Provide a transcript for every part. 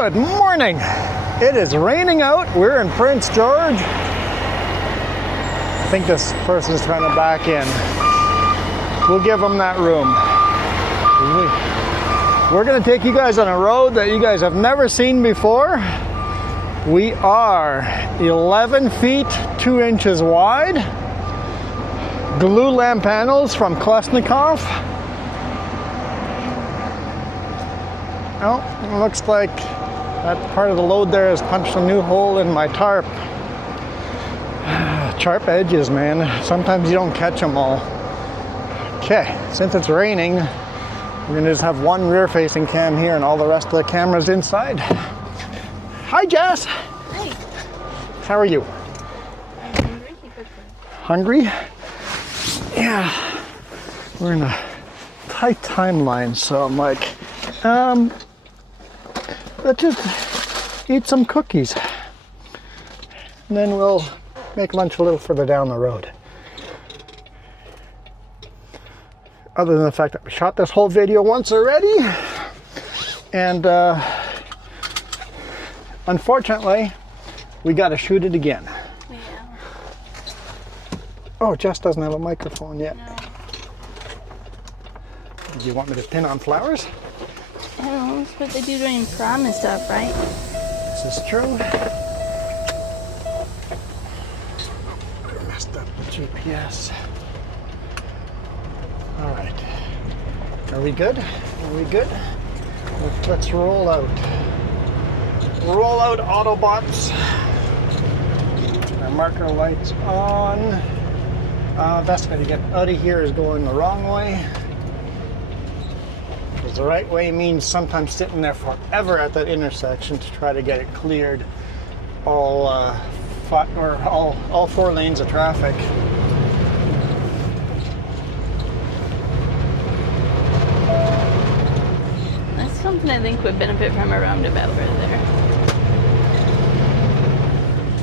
Good morning. It is raining out. We're in Prince George. I think this person is trying to back in. We'll give them that room. We're going to take you guys on a road that you guys have never seen before. We are 11 feet 2 inches wide. Glue lamp panels from Klesnikov. Oh, it looks like that part of the load there has punched a new hole in my tarp. Sharp edges, man. Sometimes you don't catch them all. Okay, since it's raining, we're gonna just have one rear-facing cam here and all the rest of the cameras inside. Hi, Jess. Hi. How are you? I'm hungry. Hungry? Yeah. We're in a tight timeline, so I'm like, let's just eat some cookies. And then we'll make lunch a little further down the road. Other than the fact that we shot this whole video once already. And unfortunately, we got to shoot it again. Yeah. Oh, Jess doesn't have a microphone yet. No. Do you want me to pin on flowers? I don't know, that's what they do during prom and stuff, right? This is true. I messed up the GPS. All right. Are we good? Are we good? Let's roll out. Roll out, Autobots. Our marker light's on. Best way to get out of here is going the wrong way. Because the right way means sometimes sitting there forever at that intersection to try to get it cleared. All 4 lanes of traffic. That's something I think would benefit from a roundabout right there.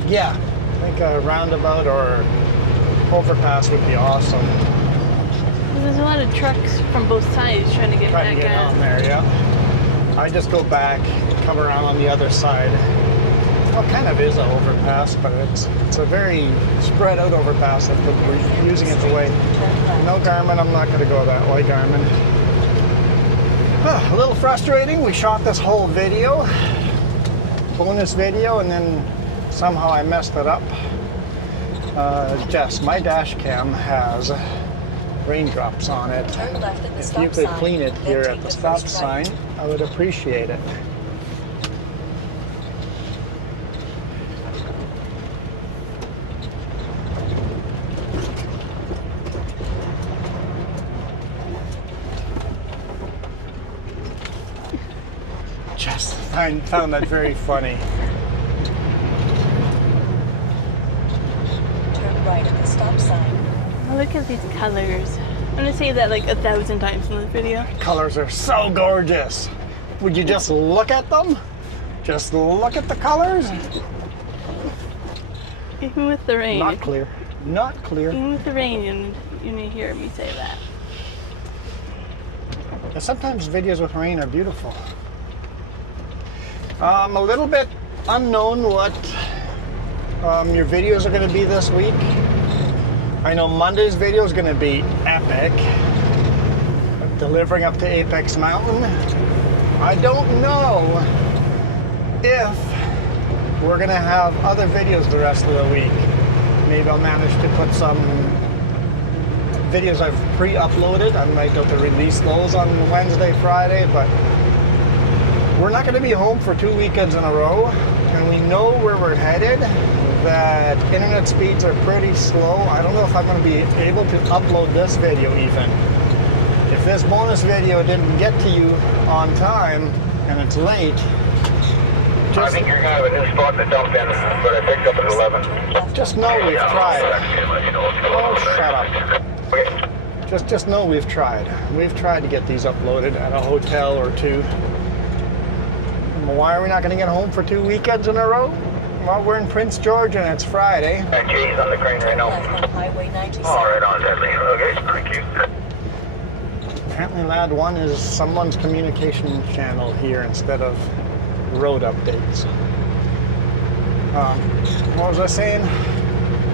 Yeah, I think a roundabout or overpass would be awesome. There's a lot of trucks from both sides trying to get back out. On there, yeah. I just go back, come around on the other side. Well, it kind of is an overpass, but it's a very spread out overpass if we're using it the way. No, Garmin, I'm not going to go that way, Garmin. A little frustrating. We shot this whole video, bonus video, and then somehow I messed it up. Jess, my dash cam has raindrops on it. If you could clean it here at the stop sign, I would appreciate it. Just I found that very funny. Turn right at the stop sign. Oh, look at these colors. I'm gonna say that like 1,000 times in this video. Colors are so gorgeous. Would you just look at them? Just look at the colors? Even with the rain. Not clear. Not clear. Even with the rain, you may hear me say that. And sometimes videos with rain are beautiful. A little bit unknown what your videos are going to be this week. I know Monday's video is going to be epic. Delivering up to Apex Mountain. I don't know if we're going to have other videos the rest of the week. Maybe I'll manage to put some videos I've pre-uploaded. I might be able to release those on Wednesday, Friday, but we're not going to be home for 2 weekends in a row, and we know where we're headed, that internet speeds are pretty slow. I don't know if I'm going to be able to upload this video even. If this bonus video didn't get to you on time, and it's late, I think you're going to have a new spot in the dump in, but I picked up at 11. just know we've tried. Oh, shut up. Just know we've tried. We've tried to get these uploaded at a hotel or two. Why are we not going to get home for 2 weekends in a row? Well, we're in Prince George and it's Friday. Keys on the crane right now. Highway 97. All right, on that lane. Okay, thank you. Apparently Lad 1 is someone's communication channel here instead of road updates. What was I saying?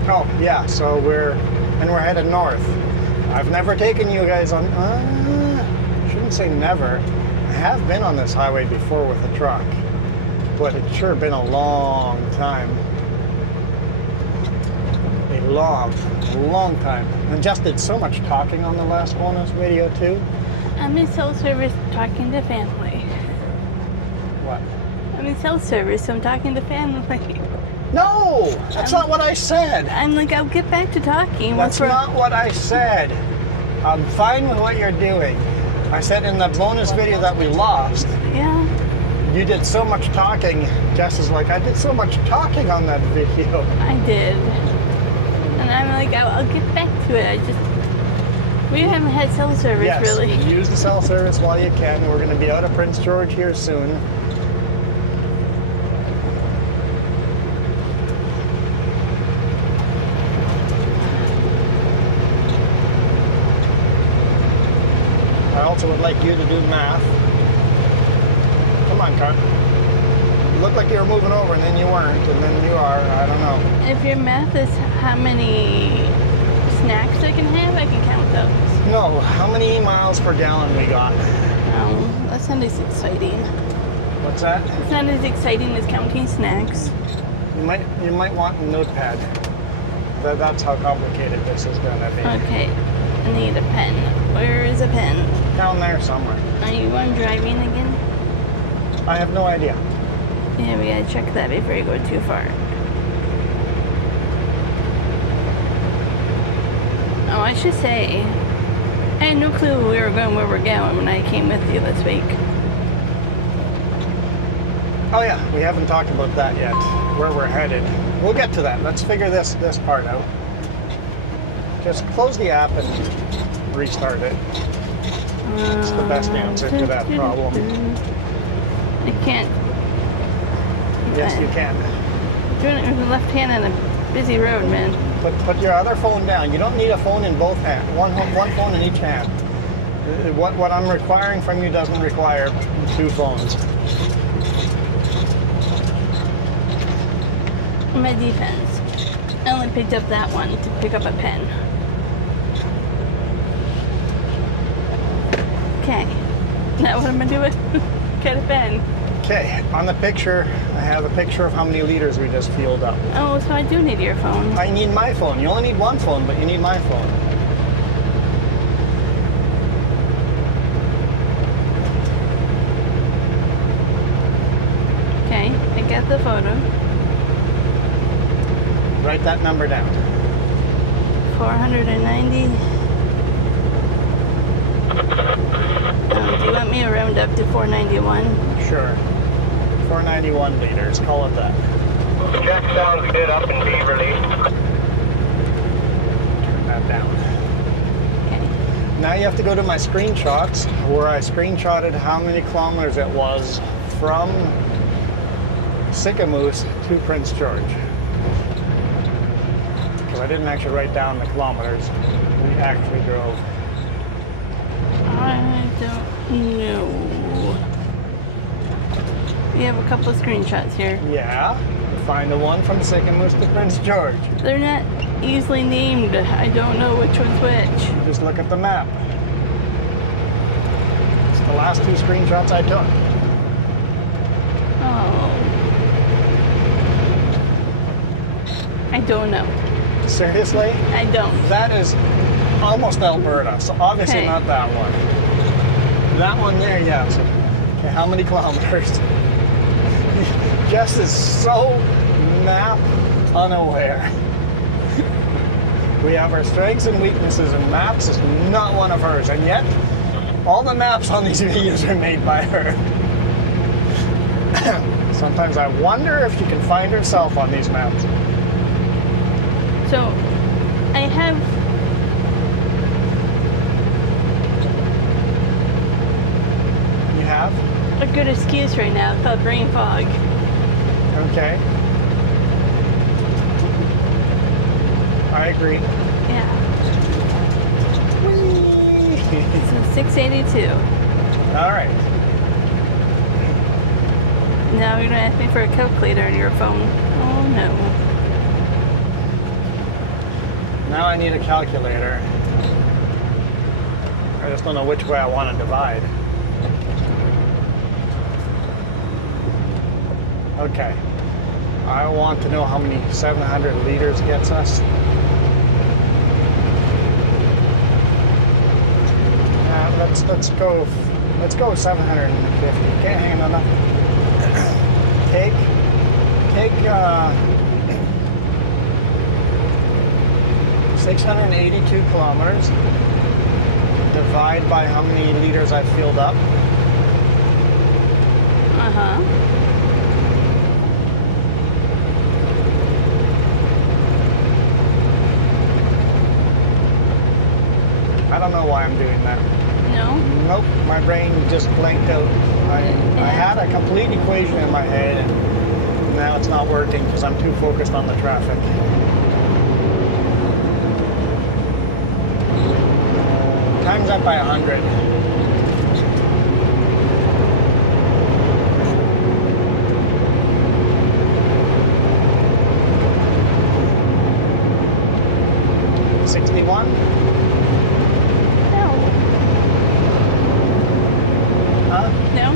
Oh yeah, so we're headed north. I've never taken you guys on. I shouldn't say never. I have been on this highway before with a truck, but it's sure been a long time. A long time. And Jess did so much talking on the last bonus video too. I'm in cell service talking to family. What? I'm in cell service, so I'm talking to family. No! That's not what I said! I'm like, I'll get back to talking. That's not what I said. I'm fine with what you're doing. I said in the bonus video that we lost, Yeah. you did so much talking. Jess is like, I did so much talking on that video. I did. And I'm like, I'll get back to it. We haven't had cell service Yes, really. use the cell service while you can. We're going to be out of Prince George here soon. I also would like you to do math. Come on, car. You look like you were moving over and then you weren't, and then you are. I don't know. If your math is how many snacks I can have, I can count those. No, how many miles per gallon we got? That's not as exciting. What's that? It's not as exciting as counting snacks. You might want a notepad. That's how complicated this is going to be. Okay, I need a pen. Where is a pen? Down there somewhere. Are you on driving again? I have no idea. Yeah, we gotta check that before you go too far. Oh, I should say, I had no clue we were going where we're going when I came with you this week. Oh yeah, we haven't talked about that yet. Where we're headed. We'll get to that. Let's figure this part out. Just close the app and restart it. It's the best answer to that problem. I can't. Yes, you can. Doing it with the left hand on a busy road, man. Put your other phone down. You don't need a phone in both hands. One phone in each hand. What I'm requiring from you doesn't require two phones. My defense. I only picked up that one to pick up a pen. Okay. Now what am I doing? Get a pen. Okay, on the picture, I have a picture of how many liters we just fueled up. Oh, so I do need your phone. I need my phone. You only need one phone, but you need my phone. Okay, I got the photo. Write that number down. 490. Do you want me to round up to 491? Sure. 491 liters, call it that. Check sounds good up in Beaverly. Turn that down. Okay. Now you have to go to my screenshots where I screenshotted how many kilometers it was from Sicamous to Prince George. Because I didn't actually write down the kilometers we actually drove. I don't know. We have a couple of screenshots here. Yeah, find the one from Sicamous to Prince George. They're not easily named. I don't know which one's which. Just look at the map. It's the last two screenshots I took. Oh. I don't know. Seriously? I don't. That is almost Alberta, so obviously Okay. not that one. That one there, yes. Okay, how many kilometers? Jess is so map unaware. We have our strengths and weaknesses, and maps is not one of hers, and yet all the maps on these videos are made by her. Sometimes I wonder if she can find herself on these maps. So, I have... You have? a good excuse right now called brain fog. Okay. I agree. Yeah. So 682. All right. Now you're gonna ask me for a calculator on your phone. Oh no. Now I need a calculator. I just don't know which way I want to divide. Okay. I want to know how many 700 liters gets us. Let's go 750. Okay, hang on. Take 682 kilometers. Divide by how many liters I filled up. Uh-huh. I don't know why I'm doing that. No? Nope, my brain just blanked out. I had a complete equation in my head, and now it's not working because I'm too focused on the traffic. Times that by 100. $61? No. Huh? No?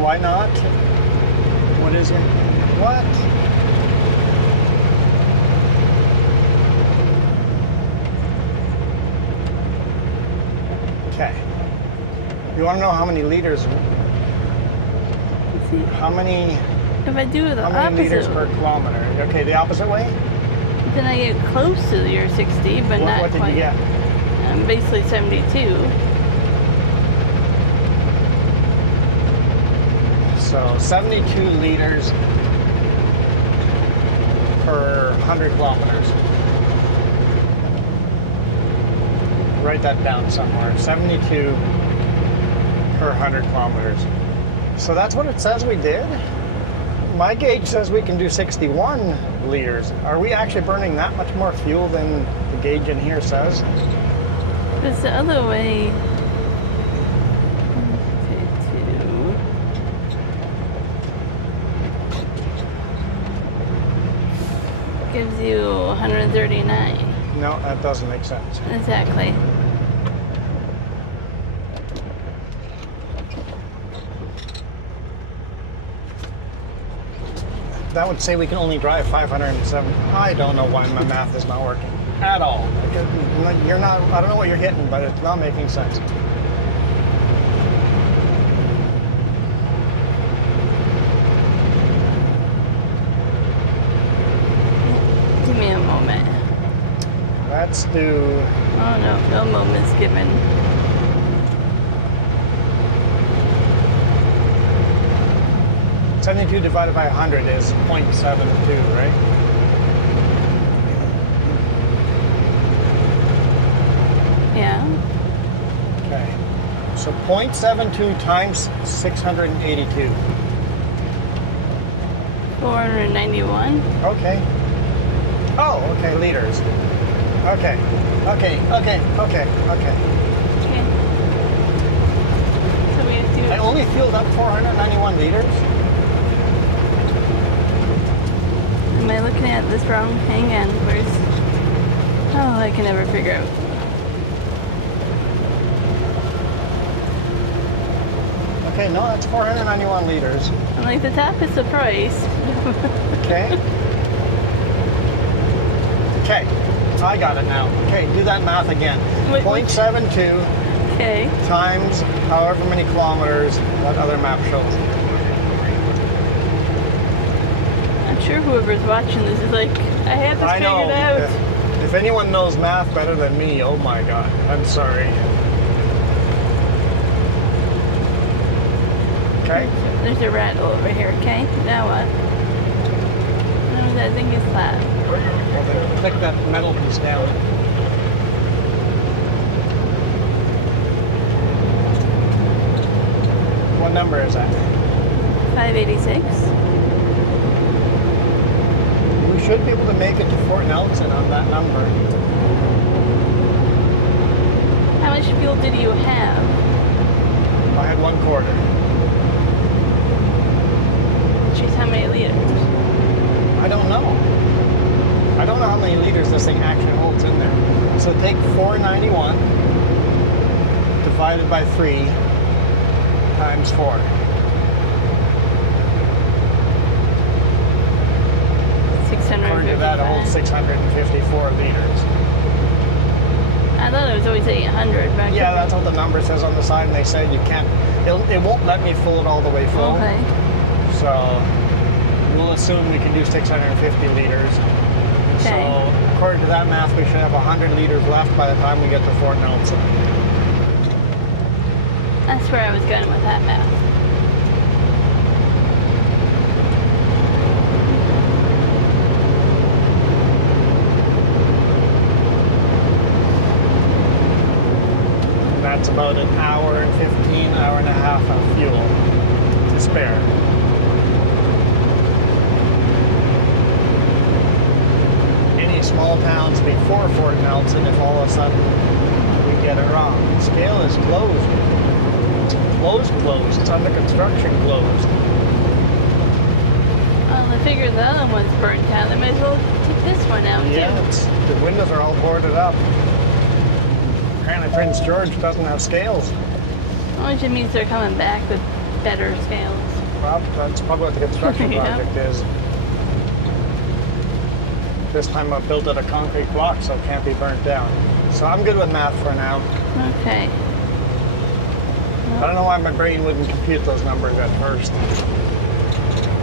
Why not? What is it? What? Okay. You want to know how many liters? Let's see. How many If I do the liters opposite, per kilometer? Okay, the opposite way? then I get close to your 60, but not What did quite. you get? Basically 72. So 72 liters per 100 kilometers. Write that down somewhere. 72 per 100 kilometers. So that's what it says we did? My gauge says we can do 61 liters. Are we actually burning that much more fuel than the gauge in here says? It's the other way. 2. Gives you 139. No, that doesn't make sense. Exactly. That would say we can only drive 507. I don't know why my math is not working at all. You're not, I don't know what you're hitting, but it's not making sense. Give me a moment. Let's do, Oh no, no moment's given. $72 divided by 100 is 0.72, right? Yeah. Okay. So 0.72 times 682. 491. Okay. Oh, okay, liters. Okay. Okay. Okay. So we have to. I only filled up 491 liters. Am I looking at this wrong? Hang on, where's... Oh, I can never figure out. Okay, no, that's 491 liters. I'm like, the top is the price. Okay. Okay, I got it now. Okay, do that math again. Wait, 0.72 Okay. times however many kilometers that other map shows. I'm sure whoever's watching this is like, I have this I know. figured out. If anyone knows math better than me, oh my god, I'm sorry. Okay. There's a rattle over here, okay? Now what? No, I think it's that. Well, then click that metal piece down. What number is that? 586. We should be able to make it to Fort Nelson on that number. How much fuel did you have? I had 1/4. Jeez, how many liters? I don't know. I don't know how many liters this thing actually holds in there. So take 491 divided by 3 times 4. According to that, it holds 654 liters. I thought it was always 800, but Yeah, that's what the number says on the side, and they said you can't, it won't let me fill it all the way full. Okay. So we'll assume we can do 650 liters. Okay. So according to that math, we should have 100 liters left by the time we get to Fort Nelson. That's where I was going with that math. And that's about an hour and 15, hour and a half of fuel to spare. Any small towns before Fort Nelson, if all of a sudden we get it wrong. Scale is closed. Closed. It's under construction closed. Well, I figure the other one's burnt out. They might as well take this one out, Yeah, too. the windows are all boarded up. Apparently Prince George doesn't have scales. Which it means they're coming back with better scales. Well, that's probably what the construction Yeah. project is. This time I built it a concrete block so it can't be burnt down. So I'm good with math for now. Okay. I don't know why my brain wouldn't compute those numbers at first.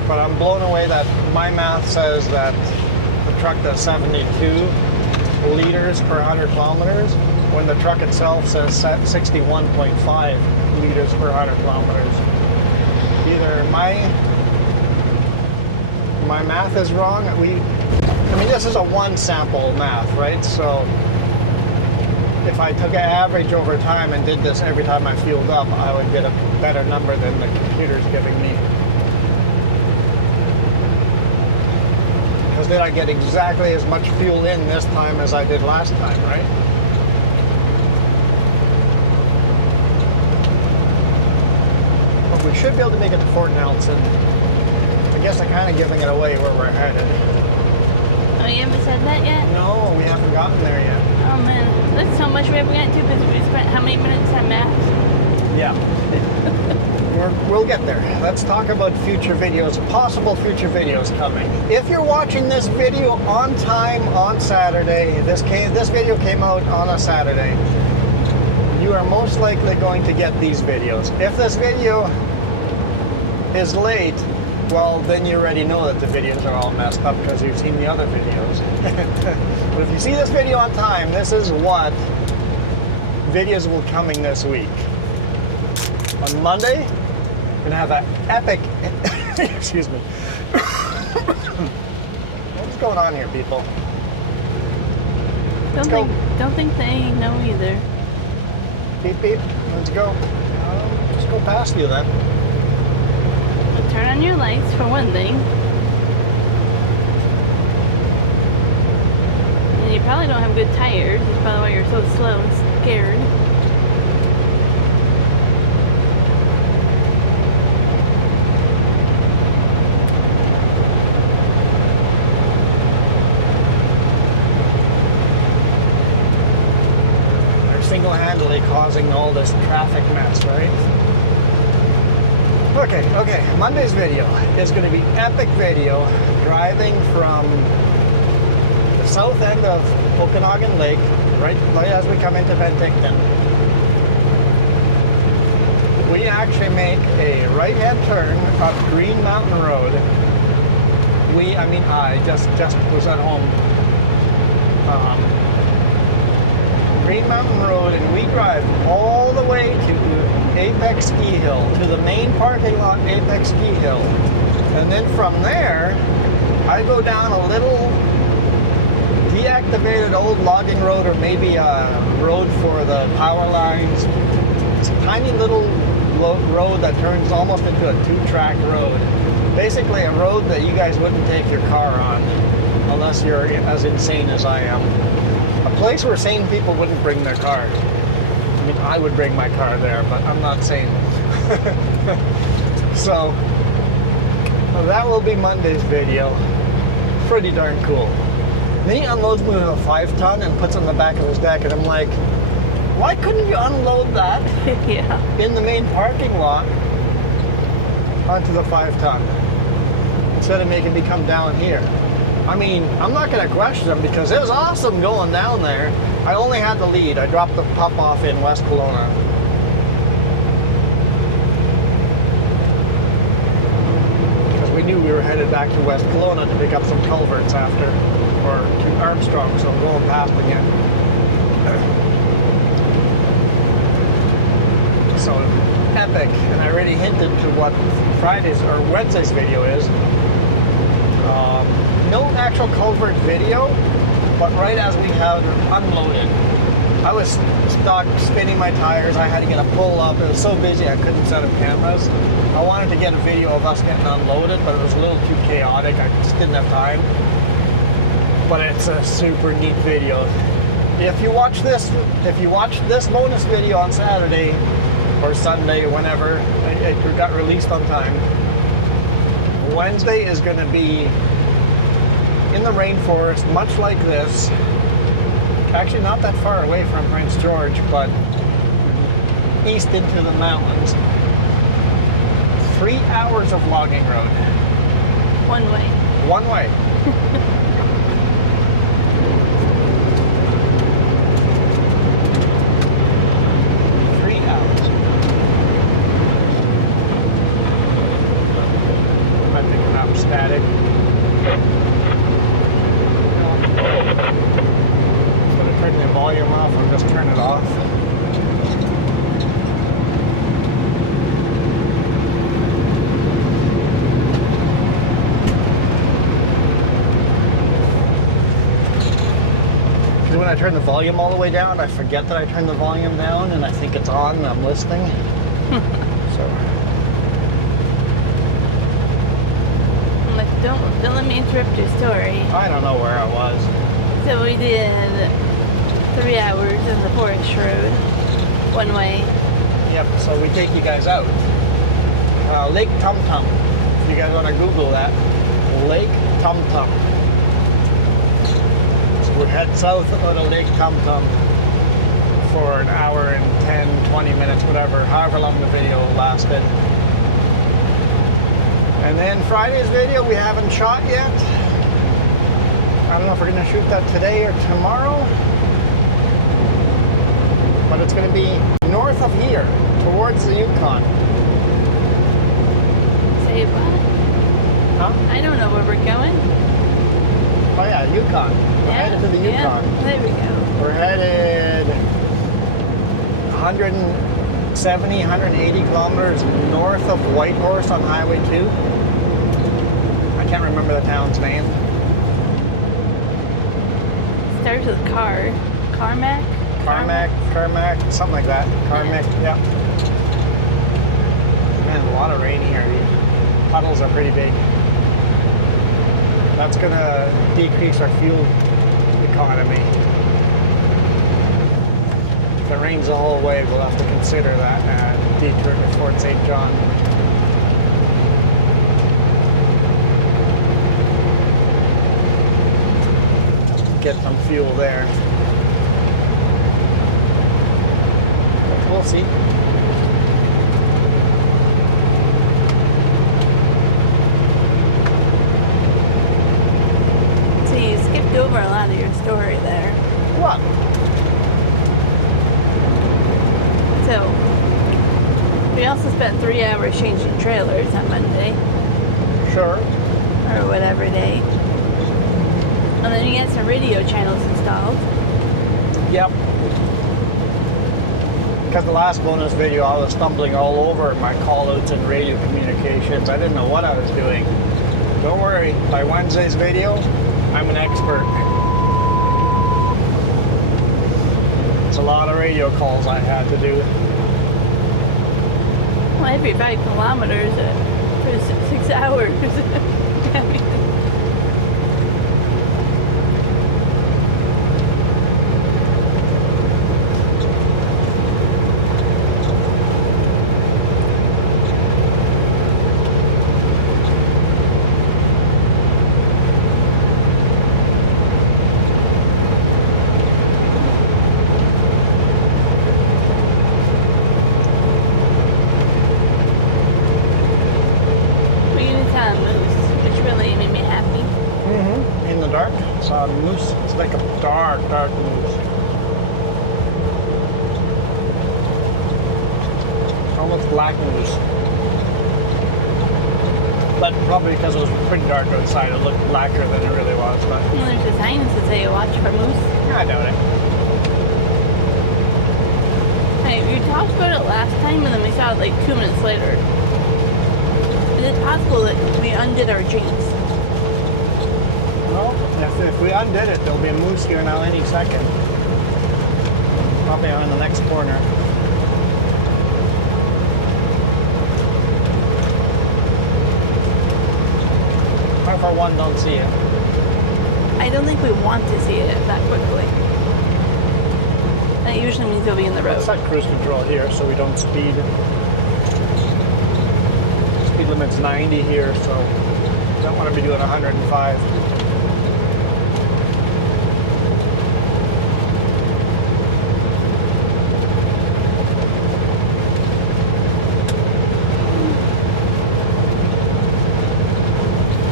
But I'm blown away that my math says that the truck does 72 liters per 100 kilometers when the truck itself says 61.5 liters per 100 kilometers. Either my math is wrong. I mean, this is a one sample math, right? So if I took an average over time and did this every time I fueled up, I would get a better number than the computer's giving me. Because then I get exactly as much fuel in this time as I did last time, right? But we should be able to make it to Fort Nelson. I guess I'm kind of giving it away where we're headed. Oh, you haven't said that yet? No, we haven't gotten there yet. Oh, man. That's so much we haven't gotten to because we spent how many minutes on math? Yeah. We'll get there. Let's talk about future videos, possible future videos coming. If you're watching this video on time on Saturday, this video came out on a Saturday, you are most likely going to get these videos. If this video is late, well, then you already know that the videos are all messed up because you've seen the other videos. But if you see this video on time, this is what videos will be coming this week. On Monday, we're gonna have an epic, excuse me. What's going on here, people? Don't think they know either. Beep, beep, let's go. Just go past you then. Turn on your lights for one thing. And you probably don't have good tires. That's probably why you're so slow and scared. They're single-handedly causing all this traffic mess, right? Okay, Monday's video is going to be epic video driving from the south end of Okanagan Lake, right as we come into Penticton. We actually make a right-hand turn up Green Mountain Road. I just was at home. Green Mountain Road, and we drive all the way to Apex Ski Hill, to the main parking lot, Apex Ski Hill. And then from there, I go down a little deactivated old logging road, or maybe a road for the power lines. It's a tiny little road that turns almost into a 2-track road. Basically a road that you guys wouldn't take your car on, unless you're as insane as I am. A place where sane people wouldn't bring their car. I mean, I would bring my car there, but I'm not sane. So that will be Monday's video. Pretty darn cool. Then he unloads me with a 5-ton and puts it in the back of his deck, and I'm like, why couldn't you unload that Yeah. in the main parking lot onto the 5-ton instead of making me come down here? I mean, I'm not going to question him because it was awesome going down there. I only had the lead. I dropped the pup off in West Kelowna. Because we knew we were headed back to West Kelowna to pick up some culverts after, or to Armstrong, so I'm going past again. So epic, and I already hinted to what Friday's or Wednesday's video is. No actual culvert video, but right as we had unloaded, I was stuck spinning my tires. I had to get a pull up. It was so busy I couldn't set up cameras. I wanted to get a video of us getting unloaded, but it was a little too chaotic. I just didn't have time. But it's a super neat video. If you watch this bonus video on Saturday or Sunday, whenever it got released on time, Wednesday is going to be in the rainforest, much like this. Actually, not that far away from Prince George, but east into the mountains. 3 hours of logging road. One way. One way. Static. Instead of turning the volume off, I'll just turn it off. Because when I turn the volume all the way down, I forget that I turned the volume down and I think it's on and I'm listening. So. Don't let me interrupt your story. I don't know where I was. So we did 3 hours in the forest road, one way. Yep, so we take you guys out. Lake Tum Tum. If you guys want to Google that. Lake Tum Tum. So we head south out of Lake Tum Tum for an hour and 10, 20 minutes, whatever, however long the video lasted. And then Friday's video we haven't shot yet. I don't know if we're going to shoot that today or tomorrow. But it's going to be north of here, towards the Yukon. Say what? Huh? I don't know where we're going. Oh yeah, Yukon. We're headed to the Yukon. Yeah, there we go. We're headed 170, 180 kilometers north of Whitehorse on Highway 2. I can't remember the town's name. Starts with car. Carmack, something like that. Carmack, yeah. Man, a lot of rain here. The puddles are pretty big. That's gonna decrease our fuel economy. If it rains the whole way, we'll have to consider that and detour to Fort St. John. Get some fuel there. We'll see. So you skipped over a lot of your story there. What? So we also spent 3 hours changing trailers on Monday. Sure. Or whatever day. And then you get some radio channels installed. Yep. Because the last bonus video, I was stumbling all over my call-outs and radio communications. I didn't know what I was doing. Don't worry, by Wednesday's video, I'm an expert. It's a lot of radio calls I had to do. Well, every 5 kilometers for 6 hours. dark moose. Almost black moose. But probably because it was pretty dark outside, it looked blacker than it really was. But Well, there's a sign that say watch for moose. I doubt it. Hey, we talked about it last time and then we saw it like 2 minutes later. Is it possible that we undid our jinx? Well, if we undid it, there'll be a moose here now any second. Probably on the next corner. I for one don't see it. I don't think we want to see it that quickly. That usually means they'll be in the road. Let's set cruise control here so we don't speed. Speed limit's 90 here, so don't want to be doing 105.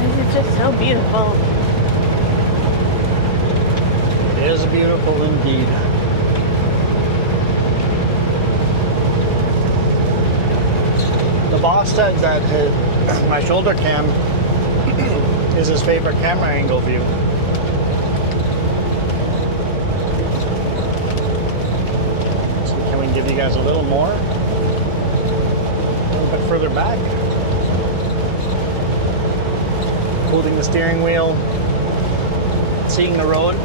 This is just so beautiful. It is beautiful indeed. The boss said that my shoulder cam is his favorite camera angle view. So can we give you guys a little more? A little bit further back. Holding the steering wheel, seeing the road.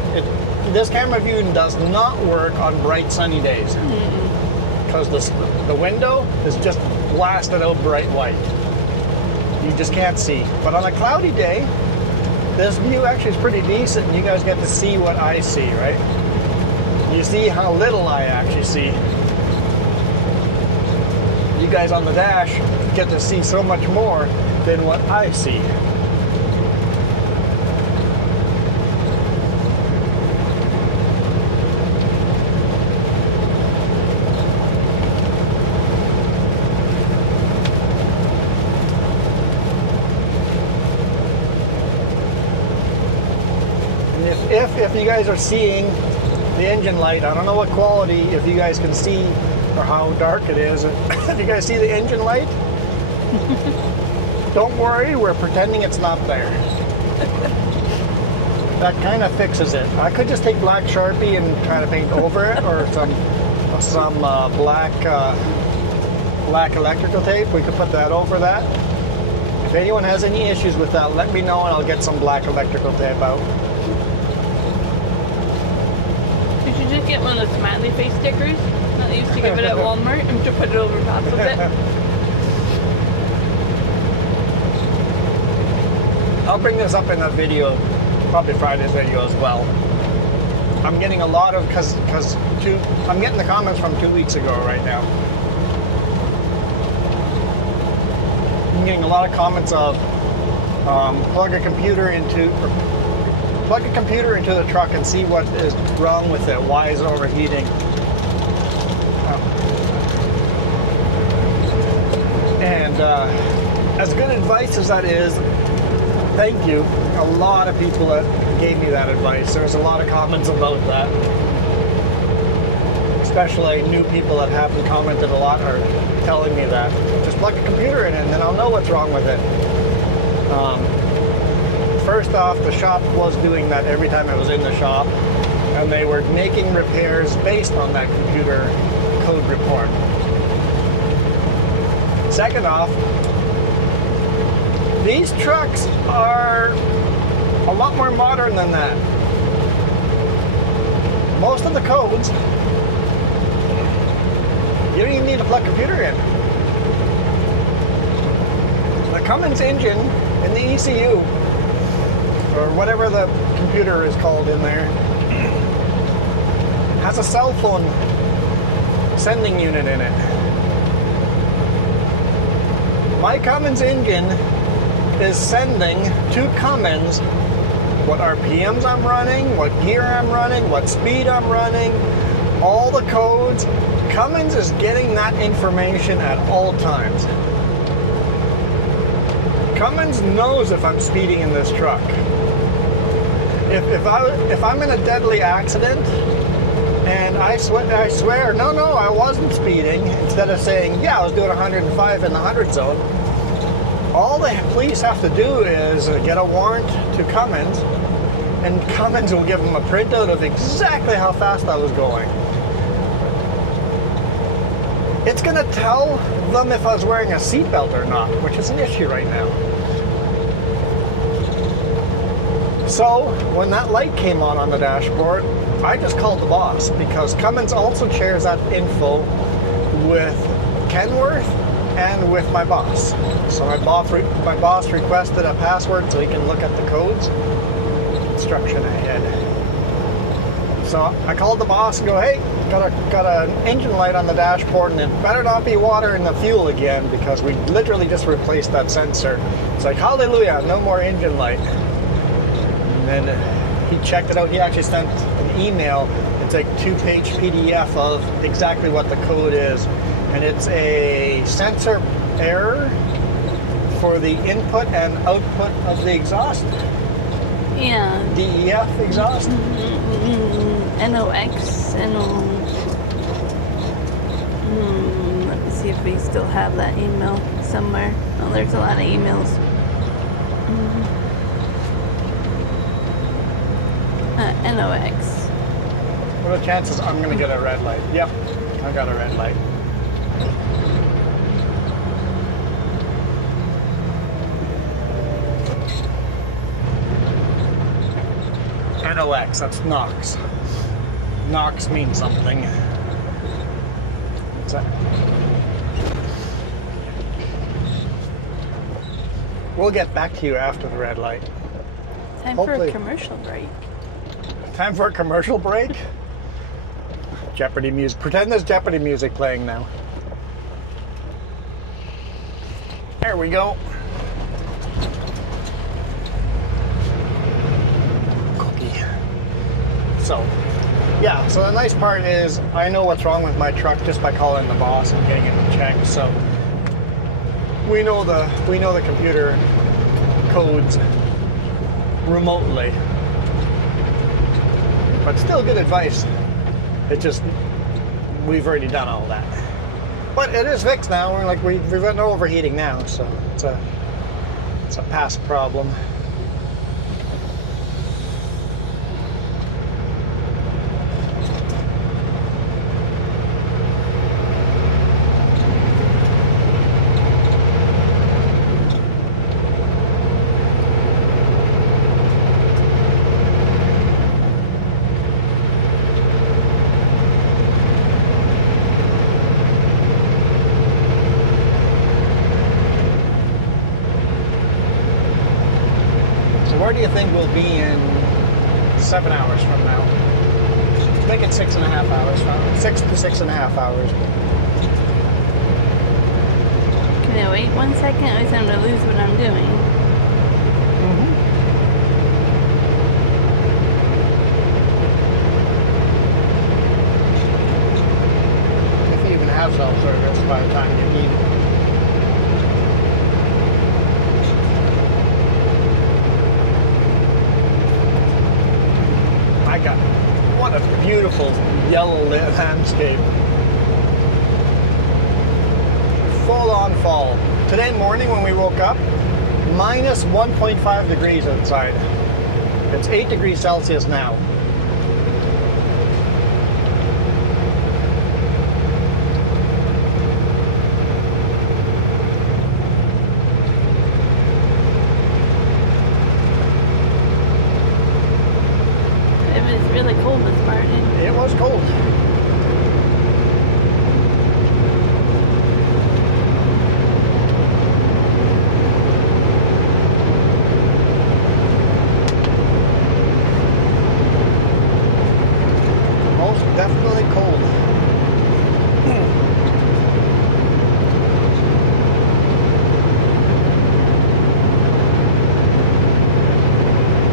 This camera view does not work on bright sunny days because the window is just blasted out bright white. You just can't see. But on a cloudy day, this view actually is pretty decent and you guys get to see what I see, right? You see how little I actually see. You guys on the dash get to see so much more than what I see. If you guys are seeing the engine light, I don't know what quality, if you guys can see or how dark it is. If you guys see the engine light, don't worry, we're pretending it's not there. That kind of fixes it. I could just take black Sharpie and try to paint over it, or some black electrical tape. We could put that over that. If anyone has any issues with that, let me know and I'll get some black electrical tape out. You should just get one of those smiley face stickers that they used to give it at Walmart and to put it over top of it. I'll bring this up in a video, probably Friday's video as well. I'm getting a lot of, I'm getting the comments from 2 weeks ago right now. I'm getting a lot of comments of plug a computer into the truck and see what is wrong with it. Why is it overheating? And as good advice as that is, thank you. A lot of people that gave me that advice. There's a lot of comments about that. Especially new people that haven't commented a lot are telling me that. Just plug a computer in it and then I'll know what's wrong with it. First off, the shop was doing that every time I was in the shop, and they were making repairs based on that computer code report. Second off, these trucks are a lot more modern than that. Most of the codes, you don't even need to plug a computer in. The Cummins engine in the ECU, or whatever the computer is called in there, has a cell phone sending unit in it. My Cummins engine is sending to Cummins what RPMs I'm running, what gear I'm running, what speed I'm running, all the codes. Cummins is getting that information at all times. Cummins knows if I'm speeding in this truck. If I'm in a deadly accident and I swear, no, I wasn't speeding, instead of saying, yeah, I was doing 105 in the 100 zone, all the police have to do is get a warrant to Cummins, and Cummins will give them a printout of exactly how fast I was going. It's going to tell them if I was wearing a seatbelt or not, which is an issue right now. So, when that light came on the dashboard, I just called the boss, because Cummins also shares that info with Kenworth and with my boss. So my boss requested a password so he can look at the codes. Instruction ahead. So I called the boss and go, hey, got an engine light on the dashboard, and it better not be water in the fuel again, because we literally just replaced that sensor. It's like, hallelujah, no more engine light. And then he checked it out. He actually sent an email. It's like 2-page PDF of exactly what the code is. And it's a sensor error for the input and output of the exhaust. Yeah. DEF exhaust. NOx. Let me see if we still have that email somewhere. Oh, there's a lot of emails. NOx. What are the chances I'm going to get a red light? Yep, I got a red light. NOx, that's NOx. NOx means something. What's that? We'll get back to you after the red light. Time Hopefully. for a commercial break. Time for a commercial break? Jeopardy music. Pretend there's Jeopardy music playing now. There we go. Cookie. So the nice part is I know what's wrong with my truck just by calling the boss and getting it checked. So we know the computer codes remotely. But still good advice. It just, we've already done all that. But it is fixed now. We've got no overheating now, so it's a past problem. Where do you think we'll be in 7 hours from now? Make it 6.5 hours from 6 to 6.5 hours. Can I wait 1 second? Or I'm going to lose what I'm doing. If you even have self-service by the time you need it. What a beautiful yellow landscape. Full on fall. Today morning when we woke up, minus 1.5 degrees outside. It's 8 degrees Celsius now. Really cold this morning. It was cold. Most definitely cold.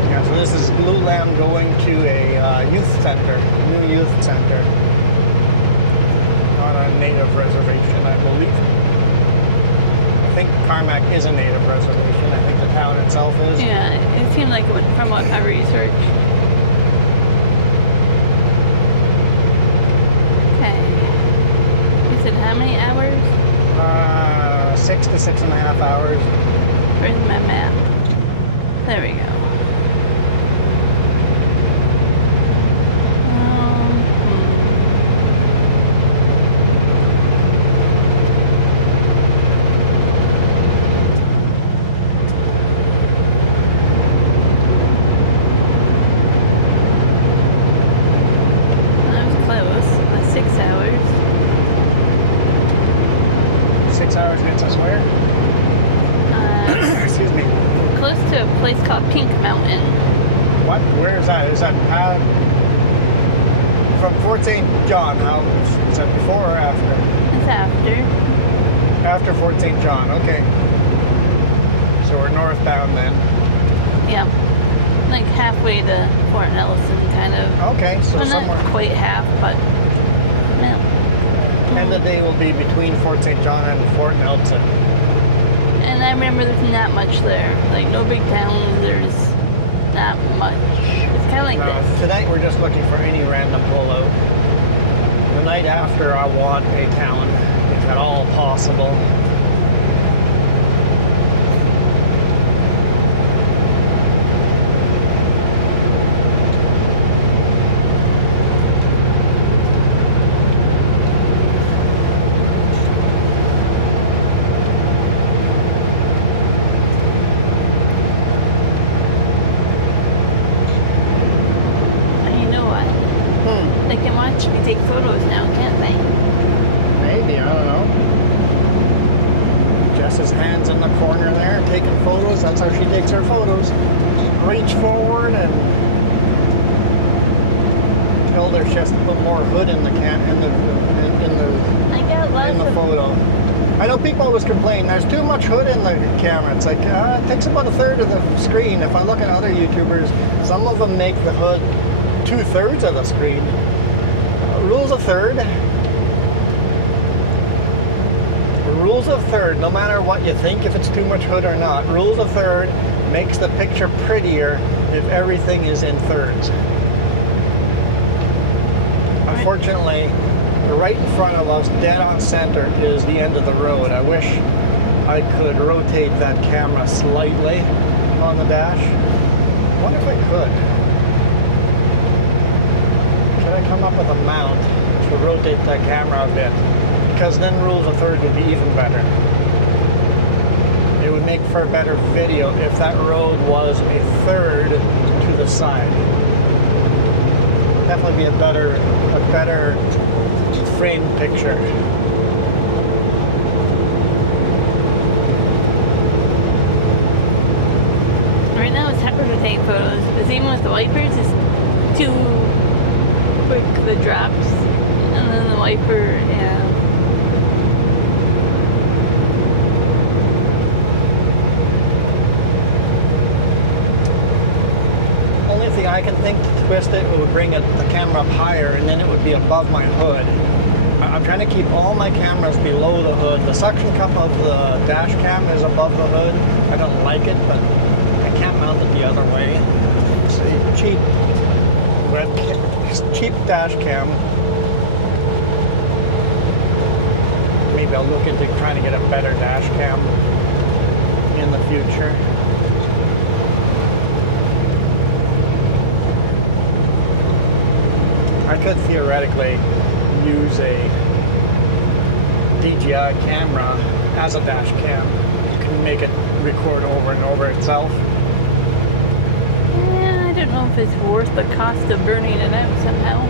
Yeah, so this is Blue Lamb going to a youth center, new youth center, on a native reservation, I believe. I think Carmack is a native reservation. I think the town itself is. Yeah, it seemed like it from what I researched. how many hours? 6 to 6.5 hours. Where's my map? There we go. That was close. 6 hours. 6 hours gets us where? Excuse me. Close to a place called Pink Mountain. What? Where is that? Is that from Fort St. John? How is that before or after? It's after. After Fort St. John. Okay. So we're northbound then. Yeah. Like halfway to Fort Nelson, kind of. Okay, so Well, somewhere. not quite half, but no. End of the day will be between Fort St. John and Fort Nelson. And I remember there's not much there. Like no big towns. There's not much. It's kind of like this. Tonight we're just looking for any random pullout. The night after, I want a town, if at all possible. And you know what? They can watch me take photos now, can't they? Maybe, I don't know. Jess's hand's in the corner there, taking photos. That's how she takes her photos. Reach forward and tell her she has to put more hood in the I got lots in the of. photo. I know people always complain there's too much hood in the camera. It's like it takes about a third of the screen. If I look at other YouTubers, some of them make the hood 2/3 of the screen. Rules of third. Rules of third, no matter what you think, if it's too much hood or not. Rules of third makes the picture prettier if everything is in thirds. Unfortunately, right in front of us, dead on center, is the end of the road. I wish I could rotate that camera slightly on the dash. I wonder if I could. Should I come up with a mount to rotate that camera a bit? Because then rules of third would be even better. It would make for a better video if that road was a third to the side. Definitely be a better framed picture. Right now it's harder to take photos because even with the wipers, it's too quick, the drops. And then the wiper, yeah. Only thing I can think to twist it would bring the camera up higher and then it would be above my hood. I'm trying to keep all my cameras below the hood. The suction cup of the dash cam is above the hood. I don't like it, but I can't mount it the other way. It's a cheap dash cam. Maybe I'll look into trying to get a better dash cam in the future. I could theoretically use a DJI camera as a dash cam. You can make it record over and over itself. Yeah, I don't know if it's worth the cost of burning it out somehow.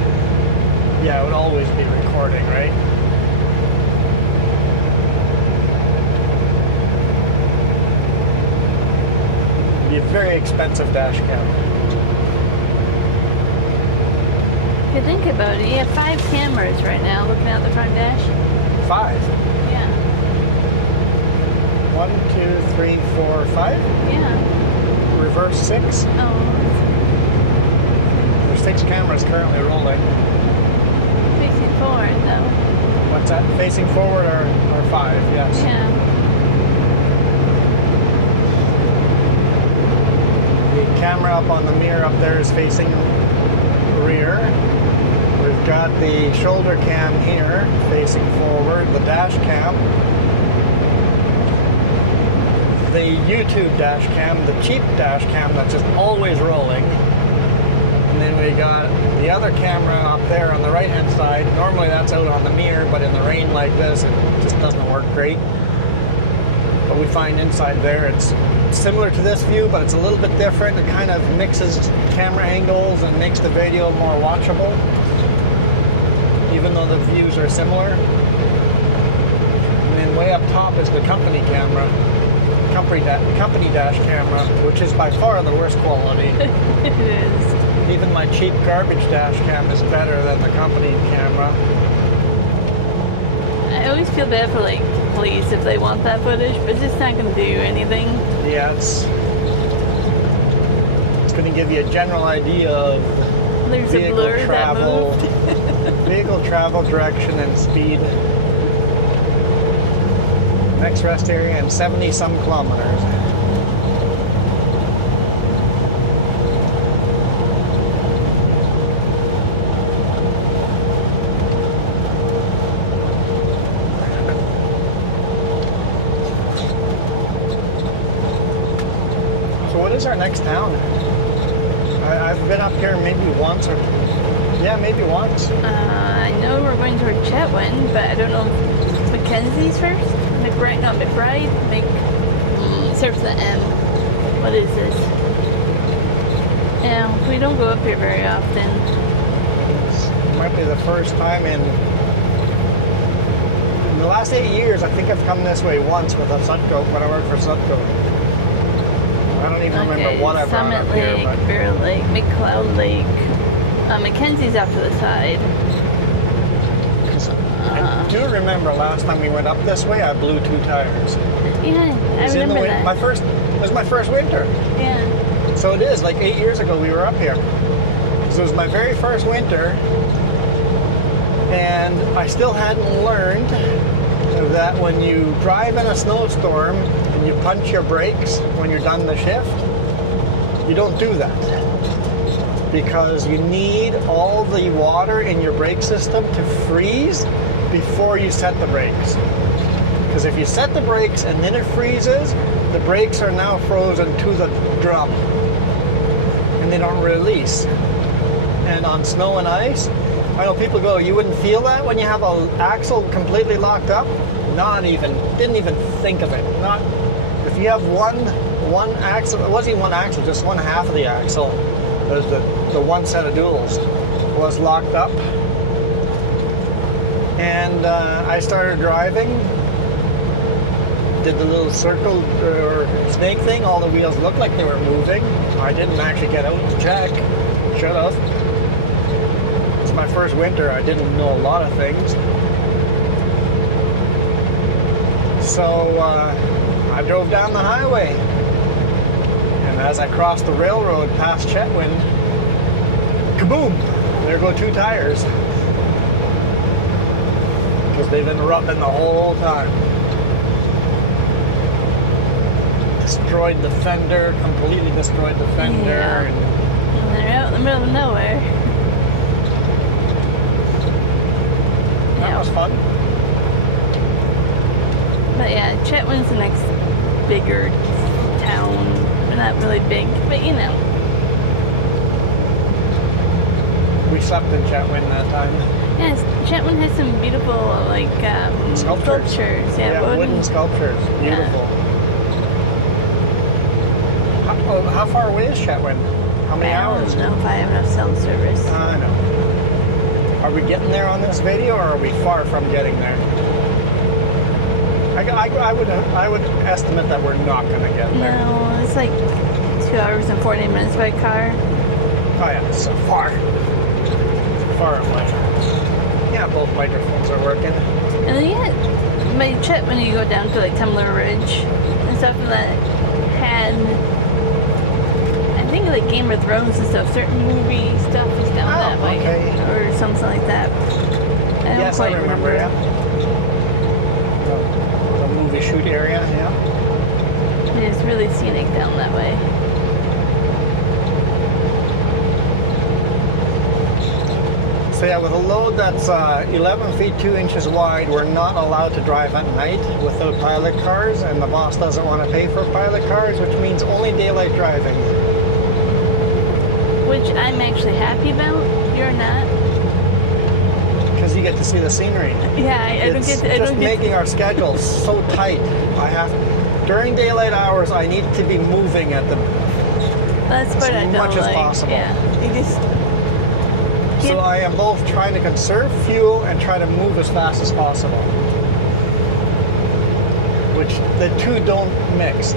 Yeah, it would always be recording, right? It'd be a very expensive dash cam. If you think about it, you have 5 cameras right now looking out the front dash. 5. Yeah. 1, 2, 3, 4, 5. Yeah. Reverse 6. Oh, There's 6 cameras currently rolling. facing forward though. What's that? Facing forward or 5? Yes. Yeah. The camera up on the mirror up there is facing rear. With got the shoulder cam here facing forward, the dash cam, the YouTube dash cam, the cheap dash cam that's just always rolling. And then we got the other camera up there on the right hand side. Normally that's out on the mirror, but in the rain like this, it just doesn't work great. But we find inside there it's similar to this view, but it's a little bit different. It kind of mixes camera angles and makes the video more watchable, even though the views are similar. And then way up top is the company camera, company dash camera, which is by far the worst quality. It is. Even my cheap garbage dash cam is better than the company camera. I always feel bad for like police if they want that footage, but it's just not going to do anything. Yeah, it's going to give you a general idea of There's a vehicle blur travel, that moved. vehicle travel direction and speed. Next rest area in 70 some kilometers. So what is our next town? I've been up here maybe once or... Yeah, maybe once. I know we're going toward Chetwynd, but I don't know if Mackenzie's first. McBride, no, McBride. Starts with an M. What is this? Yeah, we don't go up here very often. It might be the first time in the last 8 years. I think I've come this way once with a Sutco when I worked for Sutco. I don't even remember what I brought Summit up here, Lake, but Bear Lake, McCloud Lake. Mackenzie's off to the side. I do remember last time we went up this way, I blew 2 tires. Yeah, I It's in the remember that. it was my first winter. Yeah. So it is, like 8 years ago we were up here. So it was my very first winter, and I still hadn't learned that when you drive in a snowstorm and you punch your brakes when you're done the shift, you don't do that. Because you need all the water in your brake system to freeze before you set the brakes. Because if you set the brakes and then it freezes, the brakes are now frozen to the drum and they don't release. And on snow and ice, I know people go, you wouldn't feel that when you have an axle completely locked up? Not even, didn't even think of it. Not, if you have one axle, it wasn't even one axle, just one half of the axle, the one set of duals was locked up. And I started driving, did the little circle or snake thing, all the wheels looked like they were moving. I didn't actually get out to check, should have. It's my first winter, I didn't know a lot of things. So I drove down the highway, and as I crossed the railroad past Chetwynd, kaboom! There go 2 tires. Because they've been rubbing the whole time. Destroyed the fender, completely destroyed the fender. Yeah. And they're out in the middle of nowhere. That was fun. But yeah, Chetwynd's the next bigger town. We're not really big, but you know. We slept in Chetwynd that time. Yes, Chetwynd has some beautiful like sculptures. Yeah, wooden sculptures. Beautiful. Yeah. How far away is Chetwynd? How many hours? I don't know if I have enough cell service. I know. Are we getting there on this video, or are we far from getting there? I would estimate that we're not going to get there. No, it's like 2 hours and 40 minutes by car. Oh yeah, so far. Far away. Yeah, both microphones are working. And then you had by Chetwynd, you go down to like Tumbler Ridge and stuff that had, I think like Game of Thrones and stuff. Certain movie stuff is down that way, okay. or something like that. I don't quite remember. Yeah. The movie shoot area, yeah. It's really scenic down that way. So yeah, with a load that's 11 feet 2 inches wide, we're not allowed to drive at night without pilot cars, and the boss doesn't want to pay for pilot cars, which means only daylight driving. Which I'm actually happy about. You're not. Because you get to see the scenery. Yeah, I don't It's get to. I just don't get making our schedules so tight. During daylight hours, I need to be moving at the That's what I don't much as like. possible. Yeah, you just. So I am both trying to conserve fuel and try to move as fast as possible. Which the two don't mix.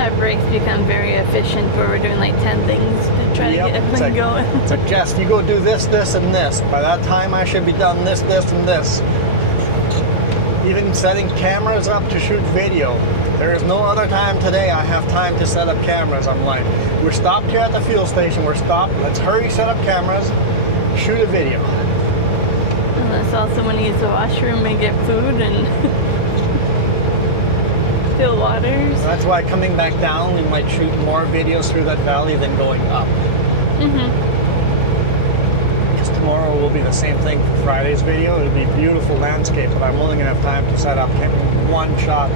Our brakes become very efficient where we're doing like 10 things to try to Yep, get it's everything like- going. It's like, Jess, you go do this, this, and this. By that time, I should be done this, this, and this. Even setting cameras up to shoot video. There is no other time today I have time to set up cameras. I'm like, we're stopped here at the fuel station. We're stopped. Let's hurry, set up cameras, shoot a video. Unless also when you use the washroom and get food and fill waters. That's why coming back down, we might shoot more videos through that valley than going up. Because tomorrow will be the same thing for Friday's video. It'll be beautiful landscape, but I'm only going to have time to set up one shot.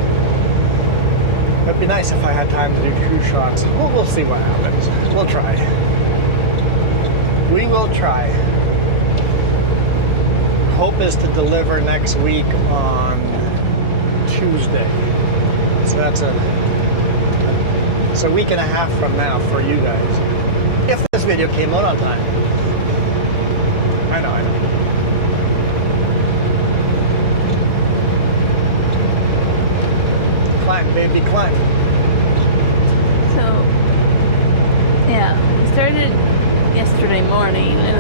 It'd be nice if I had time to do 2 shots. Well, we'll see what happens. We'll try. We will try. Hope is to deliver next week on Tuesday. So that's it's a week and a half from now for you guys. If this video came out on time. I know. Climb, baby, climb. So, yeah, we started yesterday morning and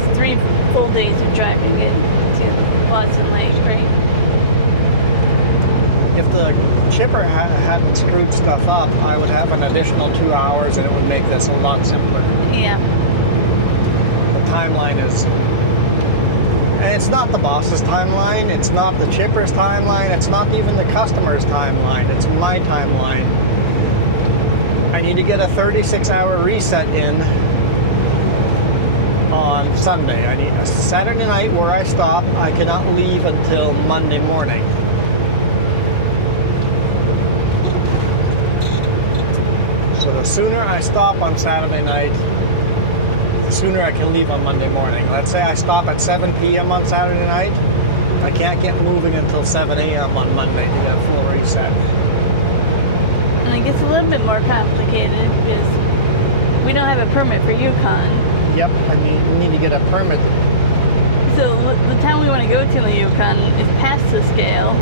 it's 3 full days of driving into Watson Lake, right? If the chipper hadn't screwed stuff up, I would have an additional 2 hours and it would make this a lot simpler. Yeah. The timeline is... And it's not the boss's timeline, it's not the chipper's timeline, it's not even the customer's timeline, it's my timeline. I need to get a 36-hour reset in on Sunday. I need a Saturday night where I stop. I cannot leave until Monday morning. So the sooner I stop on Saturday night, the sooner I can leave on Monday morning. Let's say I stop at 7 p.m. on Saturday night. I can't get moving until 7 a.m. on Monday to get a full reset. And it gets a little bit more complicated because we don't have a permit for Yukon. Yep, I need to get a permit. So the town we want to go to in the Yukon is past the scale.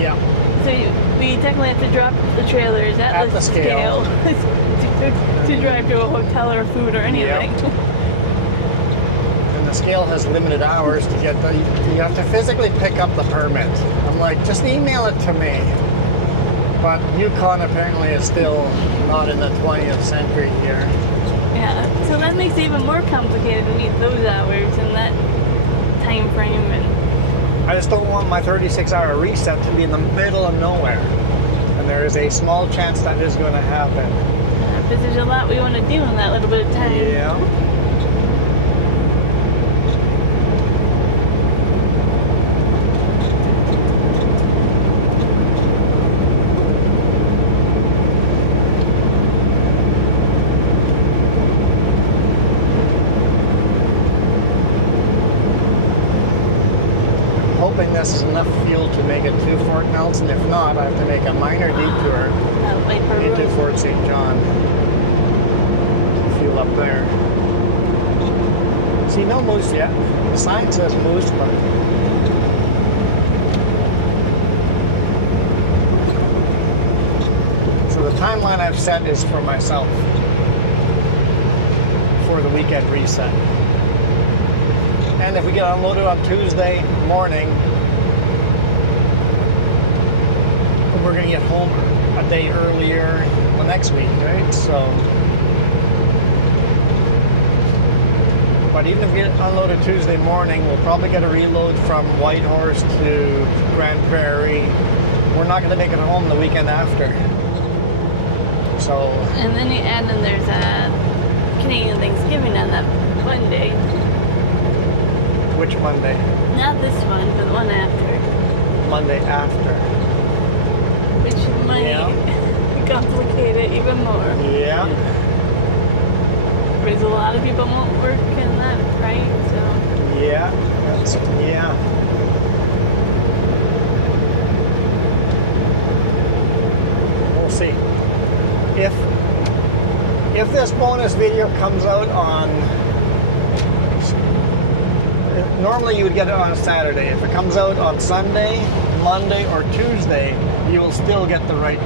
Yeah. So we technically have to drop the trailers at the scale to drive to a hotel or food or anything. Yep. And the scale has limited hours to get the... You have to physically pick up the permit. I'm like, just email it to me. But Yukon apparently is still not in the 20th century here. Yeah, so that makes it even more complicated to meet those hours and that time frame. And I just don't want my 36-hour reset to be in the middle of nowhere. And there is a small chance that is going to happen. because there's a lot we want to do in that little bit of time. Yeah. Hoping this is enough fuel to make it to Fort Nelson. If not, I have to make a minor detour into Fort St. John to fuel up there. See, no moose yet. The sign says moose, but so the timeline I've set is for myself for the weekend reset. And if we get unloaded on Tuesday morning, we're going to get home a day earlier the next week, right? So, but even if we get unloaded Tuesday morning, we'll probably get a reload from Whitehorse to Grand Prairie. We're not going to make it home the weekend after. So, And then you add in there's a Canadian Thanksgiving on that Monday. which Monday? Not this one, but the one after. Monday after. Which might complicate it even more. Yeah. Because a lot of people won't work in that, right? So Yeah. Yeah. We'll see. If this bonus video comes out on, normally you would get it on a Saturday. If it comes out on Sunday, Monday, or Tuesday, you will still get the right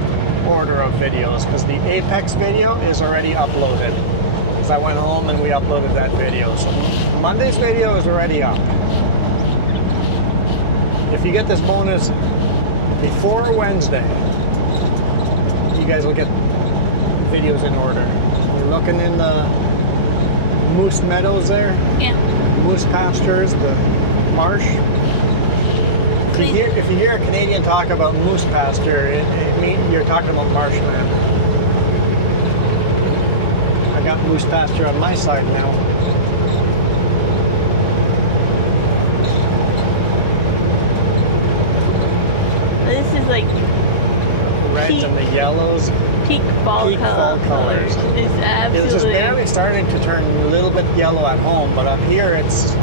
order of videos because the Apex video is already uploaded. Because I went home and we uploaded that video. So Monday's video is already up. If you get this bonus before Wednesday, you guys will get videos in order. We're looking in the Moose Meadows there. yeah. Moose pastures, the marsh. If you hear a Canadian talk about moose pasture, it means you're talking about marshland. I got moose pasture on my side now. This is like Reds and the yellows. peak fall Peak fall colors. It's absolutely. It's just barely starting to turn a little bit yellow at home, but up here it's,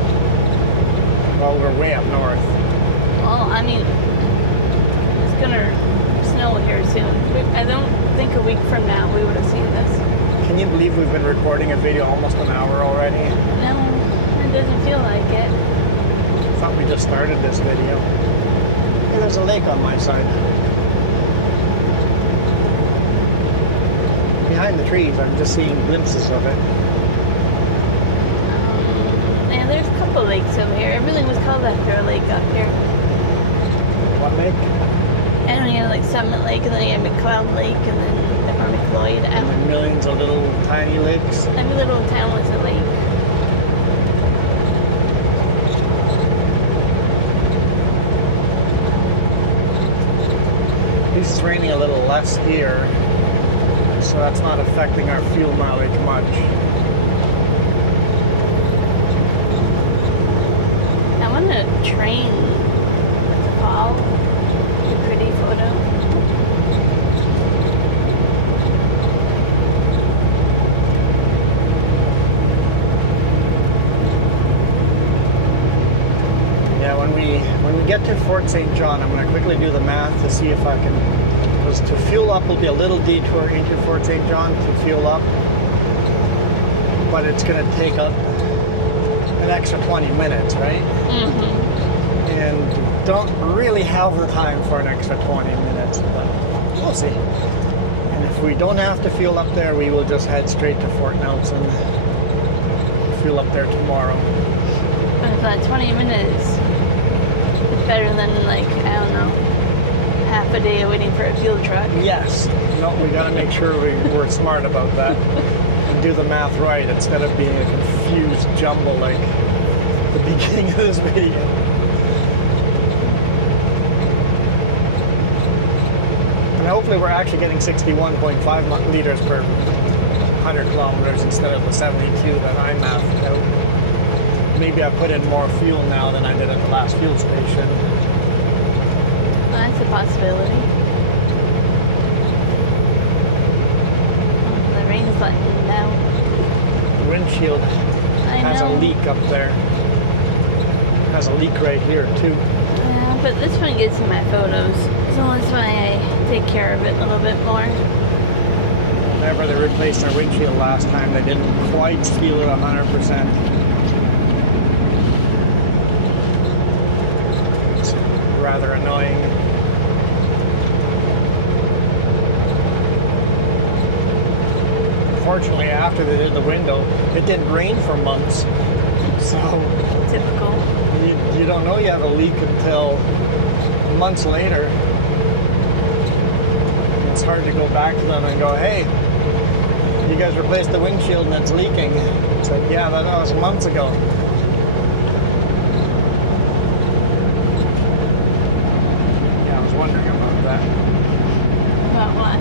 well, we're way up north. Well, I mean, it's gonna snow here soon. I don't think a week from now we would have seen this. Can you believe we've been recording a video almost an hour already? No, it doesn't feel like it. I thought we just started this video. Hey, there's a lake on my side. Behind the trees, I'm just seeing glimpses of it. And there's a couple lakes over here. Everything was called after a lake up here. What lake? And we had like Summit Lake, and then you had McCloud Lake, and then McLeod. And the millions of little tiny lakes. Every little town was a lake. At least it's raining a little less here, so that's not affecting our fuel mileage much. I want to train to fall. A pretty photo. Yeah, when we get to Fort St. John, I'm going to quickly do the math to see if I can, because to fuel up will be a little detour into Fort St. John to fuel up, but it's going to take an extra 20 minutes, right? Mm-hmm. And don't really have the time for an extra 20 minutes, but we'll see. And if we don't have to fuel up there, we will just head straight to Fort Nelson, fuel up there tomorrow. But if that 20 minutes is better than, like, I don't know, half a day waiting for a fuel truck. Yes. No, we got to make sure we're smart about that and do the math right instead of being a confused jumble like the beginning of this video. And hopefully we're actually getting 61.5 liters per 100 kilometers instead of the 72 that I mathed out. Maybe I put in more fuel now than I did at the last fuel station. That's a possibility. The rain's letting down. The windshield has a leak up there. Has a leak right here too. Yeah, but this one gets in my photos, so that's why I take care of it a little bit more. Whenever they replaced their windshield last time, they didn't quite seal it 100%. It's rather annoying. Fortunately, after they did the window, it didn't rain for months. So Typical. you don't know you have a leak until months later. It's hard to go back to them and go, hey, you guys replaced the windshield and it's leaking. It's like, yeah, that was months ago. Yeah, I was wondering about that. About what?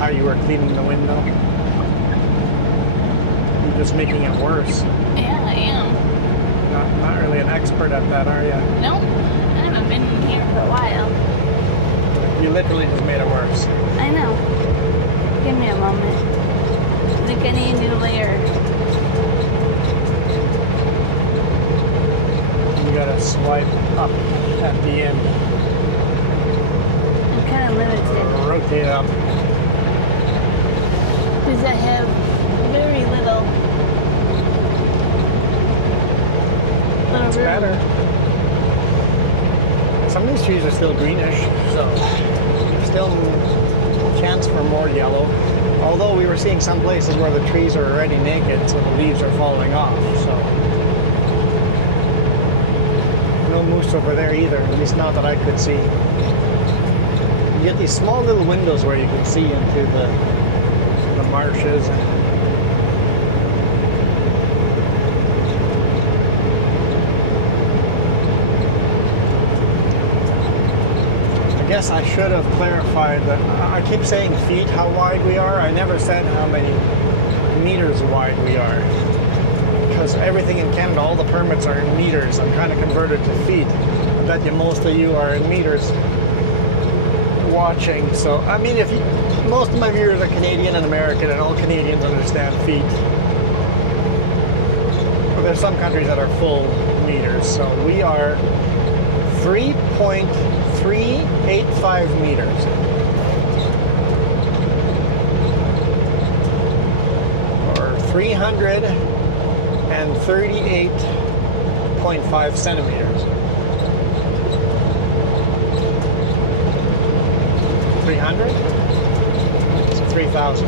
how you were cleaning the window. You're just making it worse. Yeah, I am. Not really an expert at that, are you? Nope. I haven't been in here for a while. You literally just made it worse. I know. Give me a moment. I think I need a new layer. You gotta swipe up at the end. I'm kind of limited. Rotate up. Because I have very little It's room. better. Some of these trees are still greenish, so there's still a chance for more yellow. Although we were seeing some places where the trees are already naked, so the leaves are falling off. So no moose over there either, at least not that I could see. You get these small little windows where you can see into the marshes. I guess I should have clarified that I keep saying feet how wide we are. I never said how many meters wide we are. Because everything in Canada, all the permits are in meters. I'm kind of converted to feet. I bet you most of you are in meters watching. So, I mean, most of my viewers are Canadian and American, and all Canadians understand feet. But there's some countries that are full meters. So we are 3.385 meters. Or 338.5 centimeters. 300? So 3,000.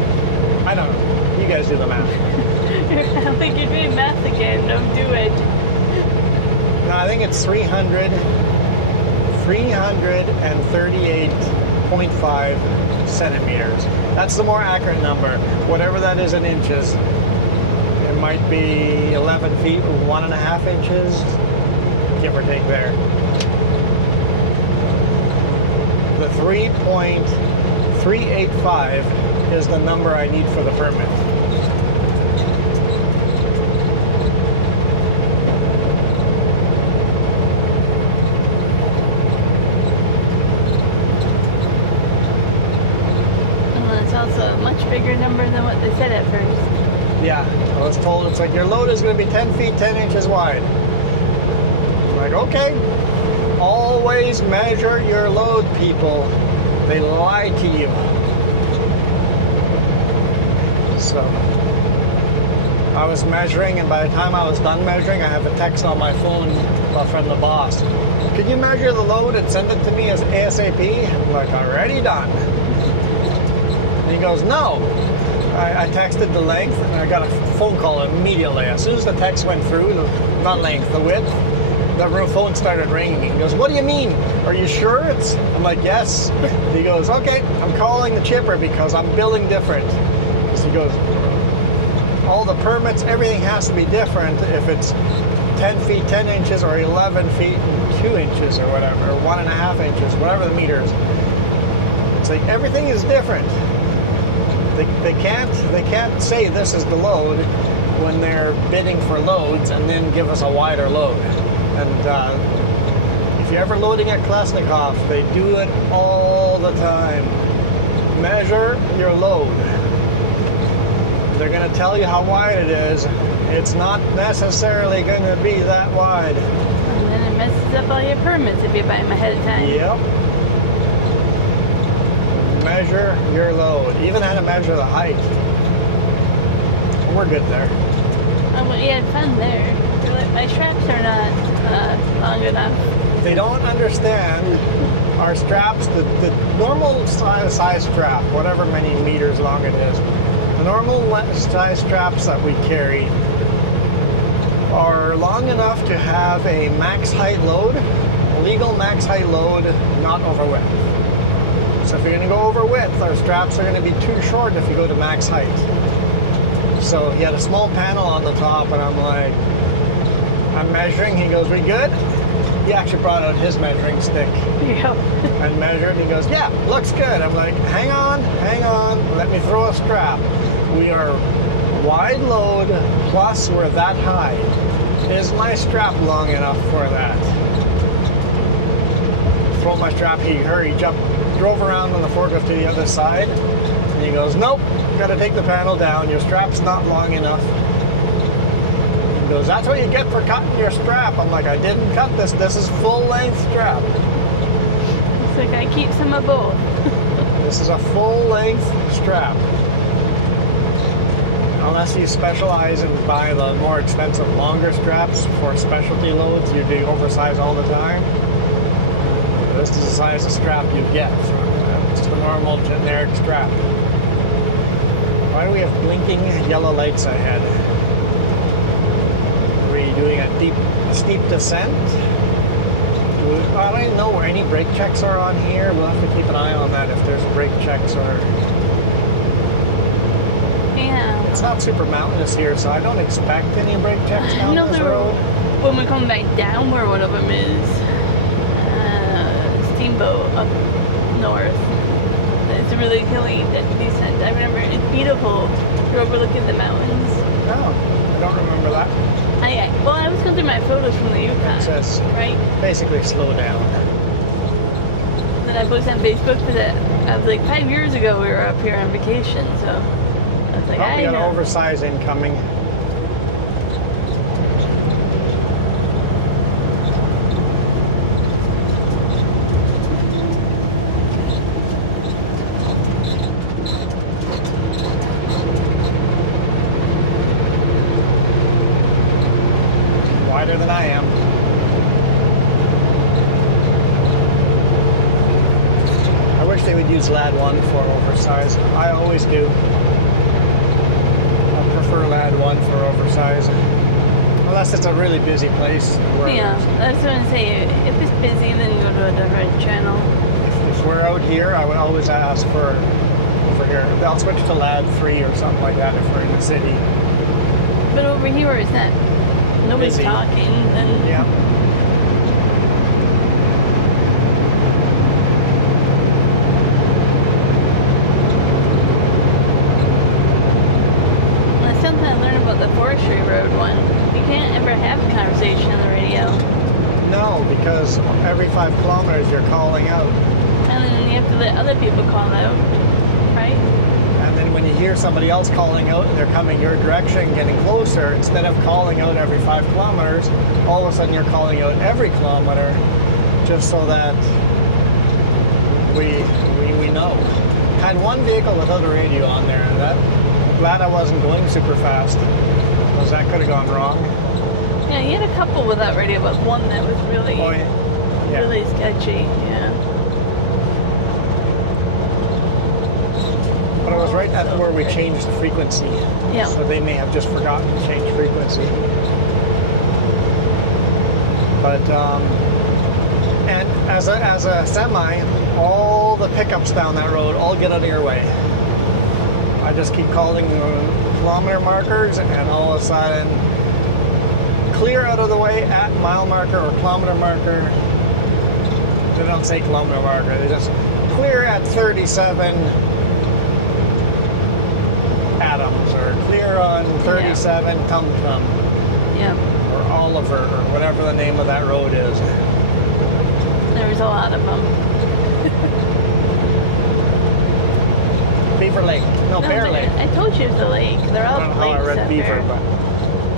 I don't know. You guys do the math. I don't think you're doing math again. Don't do it. No, I think it's 338.5 centimeters. That's the more accurate number. Whatever that is in inches. It might be 11 feet, 1.5 inches, give or take there. The 3.385 is the number I need for the permit. Well, it's also a much bigger number than what they said at first. Yeah, I was told it's like your load is going to be 10 feet, 10 inches wide. I'm like, okay. Always measure your load, people. They lie to you. So, I was measuring, and by the time I was done measuring, I have a text on my phone from the boss. Could you measure the load and send it to me as ASAP? I'm like, already done. And he goes, no. I texted the length, and I got a phone call immediately. As soon as the text went through, not length, the width, the phone started ringing. He goes, what do you mean? Are you sure it's? I'm like, yes. He goes, okay, I'm calling the chipper because I'm billing different. So he goes, all the permits, everything has to be different if it's 10 feet, 10 inches, or 11 feet and 2 inches, or whatever, or 1.5 inches, whatever the meters. It's like everything is different. They can't say this is the load when they're bidding for loads and then give us a wider load. And if you're ever loading at Klasnikov, they do it all the time. Measure your load. They're going to tell you how wide it is. It's not necessarily going to be that wide. And then it messes up all your permits if you buy them ahead of time. Yep. Measure your load. Even how to measure the height. We're good there. Oh, well, you had fun there. My straps are not long enough. They don't understand our straps, the normal size strap, whatever many meters long it is. The normal size straps that we carry are long enough to have a max height load, legal max height load, not over width. So if you're going to go over width, our straps are going to be too short if you go to max height. So he had a small panel on the top, and I'm like, I'm measuring. He goes, we good? he actually brought out his measuring stick Yeah. and measured. He goes, yeah, looks good. I'm like, hang on, let me throw a strap. We are wide load, plus we're that high. Is my strap long enough for that? Throw my strap, he jumped, drove around on the forklift to the other side, and he goes, nope, gotta take the panel down, your strap's not long enough. He goes, that's what you get for cutting your strap. I'm like, I didn't cut this is full length strap. It's like I keep some of both. This is a full length strap. Unless you specialize and buy the more expensive, longer straps for specialty loads, you'd be oversized all the time. This is the size of strap you get. It's the normal generic strap. Why do we have blinking yellow lights ahead? Are we doing a steep descent? I don't even know where any brake checks are on here. We'll have to keep an eye on that if there's brake checks or... Yeah. It's not super mountainous here, so I don't expect any brake checks down No, this there road. when we come back down where one of them is, Steamboat up north. It's really hilly descent. I remember it's beautiful. You're overlooking the mountains. No, I don't remember that. I was going through my photos from the Yukon. It says right? basically slow down. Then I posted on Facebook that I was like 5 years ago we were up here on vacation, so I was like, Oh, we I got an know. oversize incoming. Wider than I am. I wish they would use LAD 1 for oversize. I always do. I prefer LAD 1 for oversize. Unless it's a really busy place. Where Yeah, that's what I'm saying. If it's busy, then go to a different channel. if we're out here, I would always ask for over here. I'll switch to LAD 3 or something like that if we're in the city. But over here, it's not. Nobody's Busy. talking. And Yeah. that's something I learned about the forestry road one. You can't ever have a conversation on the radio. No, because every 5 kilometers you're calling out. And then you have to let other people call out, right? And then when you hear somebody else calling out and they're coming your direction, getting closer, instead of calling out every 5 kilometers, all of a sudden you're calling out every kilometer just so that we know. Had one vehicle without a radio on there, and glad I wasn't going super fast, because that could have gone wrong. Yeah, you had a couple without radio, but one that was really, Oh, yeah. really sketchy. Yeah. But it was right at where we changed the frequency. Yeah. So they may have just forgotten to change frequency. But and as a semi, all the pickups down that road all get out of your way. I just keep calling kilometer markers, and all of a sudden, clear out of the way at mile marker or kilometer marker. They don't say kilometer marker. They just clear at 37 Adams, or clear on 37 Tum Tum, Yeah. or Oliver, or whatever the name of that road is. There was a lot of them. Beaver Lake. No, Bear Lake. I told you it was a lake. They're I all don't know how I lakes read up Beaver, there.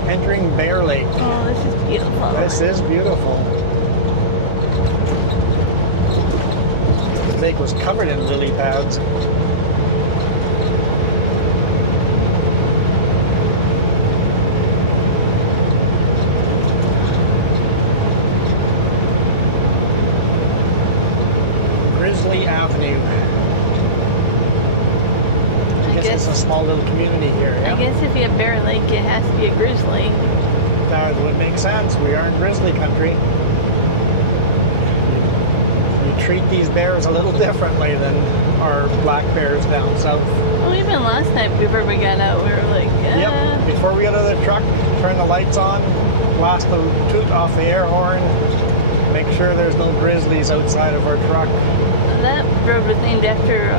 but entering Bear Lake. Oh, this is beautiful. This is beautiful. The lake was covered in lily pads. Grizzly Avenue. I guess it's a small little community here, yeah? I guess if you have Bear Lake, it has to be a grizzly. That would make sense. We are in grizzly country. You treat these bears a little differently than our black bears down south. Well, even last night before we got out, we were like, Yep. Before we got out of the truck, turn the lights on, blast the toot off the air horn, make sure there's no grizzlies outside of our truck. That road was named after,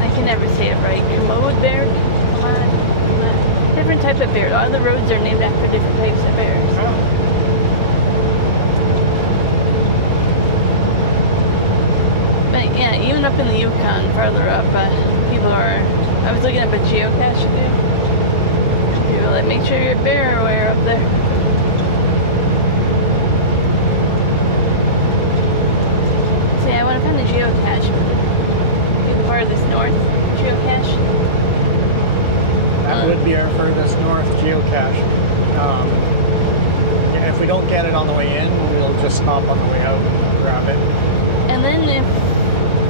I can never say it right, Kermode bear? Come on. Different type of bear. All the roads are named after different types of bears. But yeah, even up in the Yukon, farther up, people are, I was looking up a geocache today. People like, make sure you're bear aware up there. See, I want to find a geocache. The farthest north geocache. That would be our furthest north geocache. Yeah, if we don't get it on the way in, we'll just stop on the way out and grab it. And then if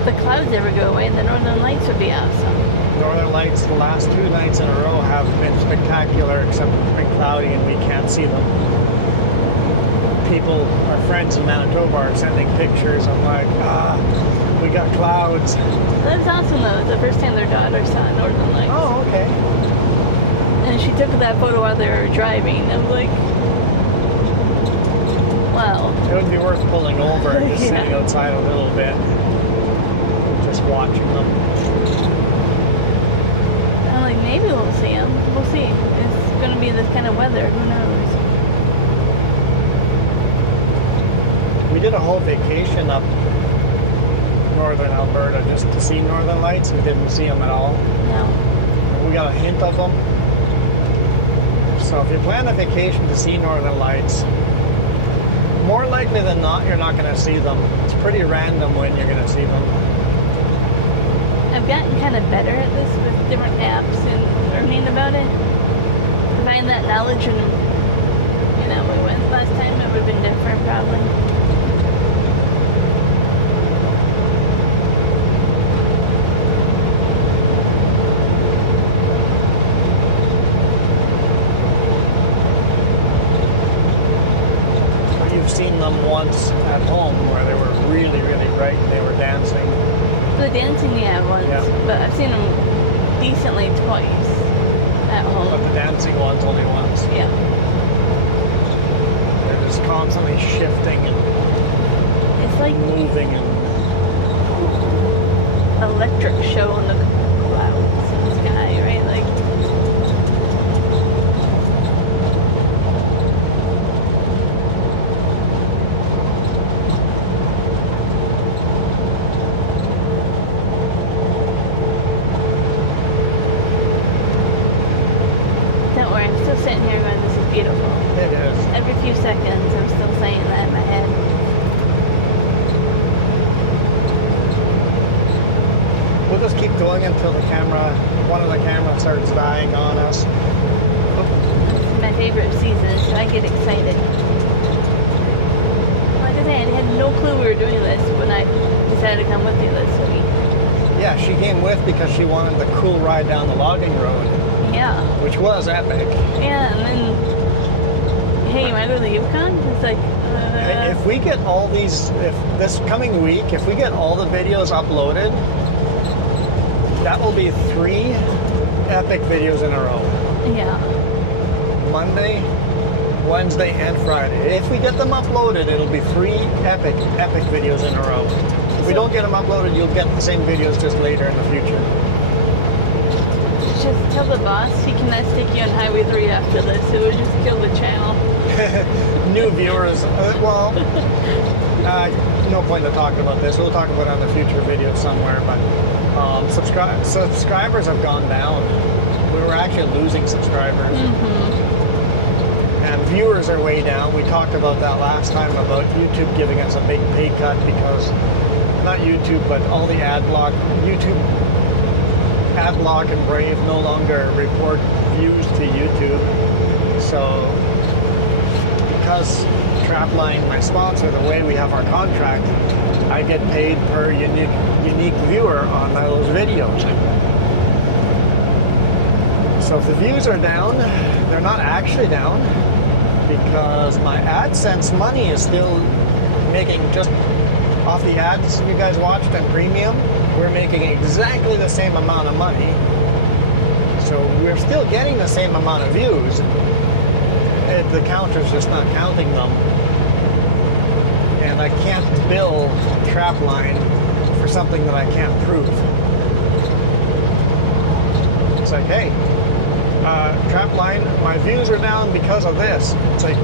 the clouds ever go away, the northern lights would be awesome. Northern lights the last 2 nights in a row have been spectacular, except it's been cloudy and we can't see them. People, our friends in Manitoba, are sending pictures. I'm like, we got clouds. That's awesome though. It's the first time their daughter saw northern lights. Oh, okay. And she took that photo while they were driving. I was like, wow. It would be worth pulling over and just Yeah. sitting outside a little bit, just watching them. I'm like, maybe we'll see them. We'll see. It's going to be this kind of weather. Who knows? We did a whole vacation up northern Alberta just to see northern lights. We didn't see them at all. No. We got a hint of them. So if you plan a vacation to see northern lights, more likely than not, you're not going to see them. It's pretty random when you're going to see them. I've gotten kind of better at this with different apps and learning about it. If I had that knowledge and, we went last time, it would have been different probably. You've seen them once at home where they were really, really bright and they were dancing. The dancing, yeah, once, Yeah. but I've seen them decently twice at But home. the dancing ones only once. Yeah. They're just constantly shifting and It's like moving and electric show in the clouds in the sky, right? Like, don't worry, I'm still sitting here going, this is beautiful. it is. Every few seconds, I'm still saying that in my head. We'll just keep going until one of the cameras starts dying on us. It's my favorite season, so I get excited. Like I said, I had no clue we were doing this when I decided to come with you this week. Yeah, she came with because she wanted the cool ride down the logging road, Yeah. which was epic. Yeah, and then, hey, you want to go to the Yukon? It's like, If we get all these, if this coming week, if we get all the videos uploaded, that will be 3 epic videos in a row. yeah. Monday, Wednesday, and Friday. If we get them uploaded, it'll be 3 epic videos in a row. If we don't get them uploaded, you'll get the same videos just later in the future. Just tell the boss he cannot stick you on Highway 3 after this. It would just kill the channel. New viewers, no point in talking about this. We'll talk about it on the future video somewhere, but subscribers have gone down. We were actually losing subscribers. And viewers are way down. We talked about that last time about YouTube giving us a big pay cut because, not YouTube, but all the YouTube AdBlock and Brave no longer report views to YouTube. So, because Trapline, my sponsor, the way we have our contract, I get paid per unique viewer on those videos. So if the views are down, they're not actually down because my AdSense money is still making, just off the ads you guys watched on Premium, we're making exactly the same amount of money. So we're still getting the same amount of views. The counter's just not counting them. and I can't bill Trapline for something that I can't prove. It's like, hey, Trapline, my views are down because of this. It's like,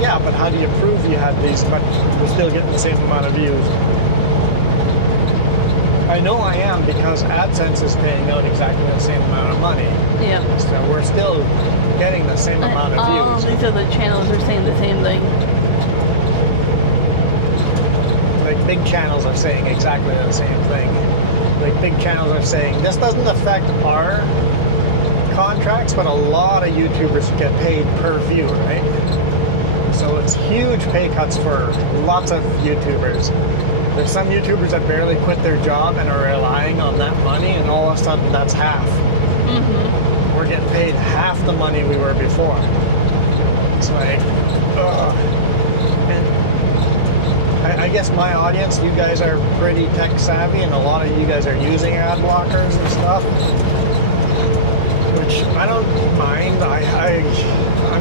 yeah, but how do you prove you had these, but we're still getting the same amount of views? I know I am because AdSense is paying out exactly the same amount of money. Yeah. So we're still getting the same amount of All views. these other channels are saying the same thing. Like big channels are saying exactly the same thing. Like big channels are saying, this doesn't affect our contracts, but a lot of YouTubers get paid per view, right? So it's huge pay cuts for lots of YouTubers. There's some YouTubers that barely quit their job and are relying on that money, and all of a sudden that's half. Mm-hmm. We're getting paid half the money we were before. It's like, ugh. And I guess my audience, you guys are pretty tech savvy, and a lot of you guys are using ad blockers and stuff, which I don't mind. I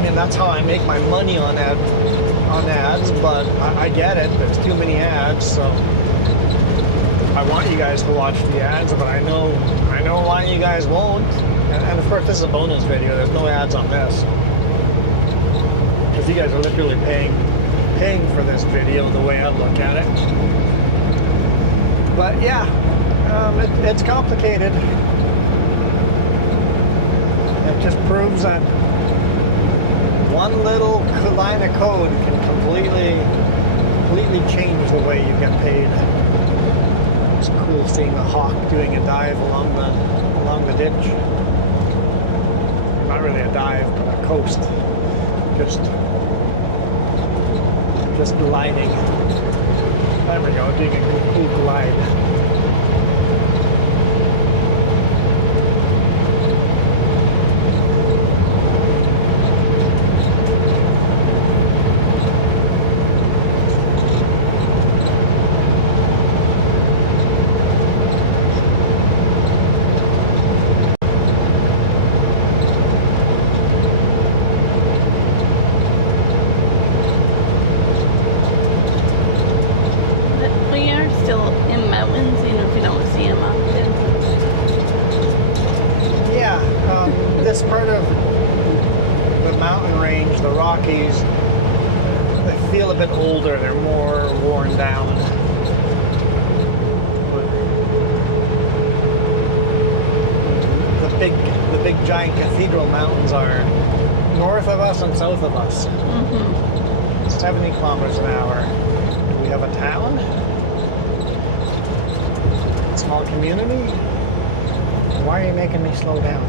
mean, that's how I make my money on ads, but I get it. There's too many ads, so I want you guys to watch the ads, but I know why you guys won't. And of course, this is a bonus video. There's no ads on this because you guys are literally paying for this video the way I look at it. But yeah, it's complicated. It just proves that one little line of code can completely change the way you get paid. It's cool seeing the hawk doing a dive along the ditch. Not really a dive, but a coast. Just gliding. There we go, doing a cool glide. We are still in mountains, even if we don't see them often. Yeah, this part of the mountain range, the Rockies, they feel a bit older. They're more worn down. The big giant cathedral mountains are north of us and south of us. Mm-hmm. 70 kilometers an hour. Do we have a town? Small community? Why are you making me slow down?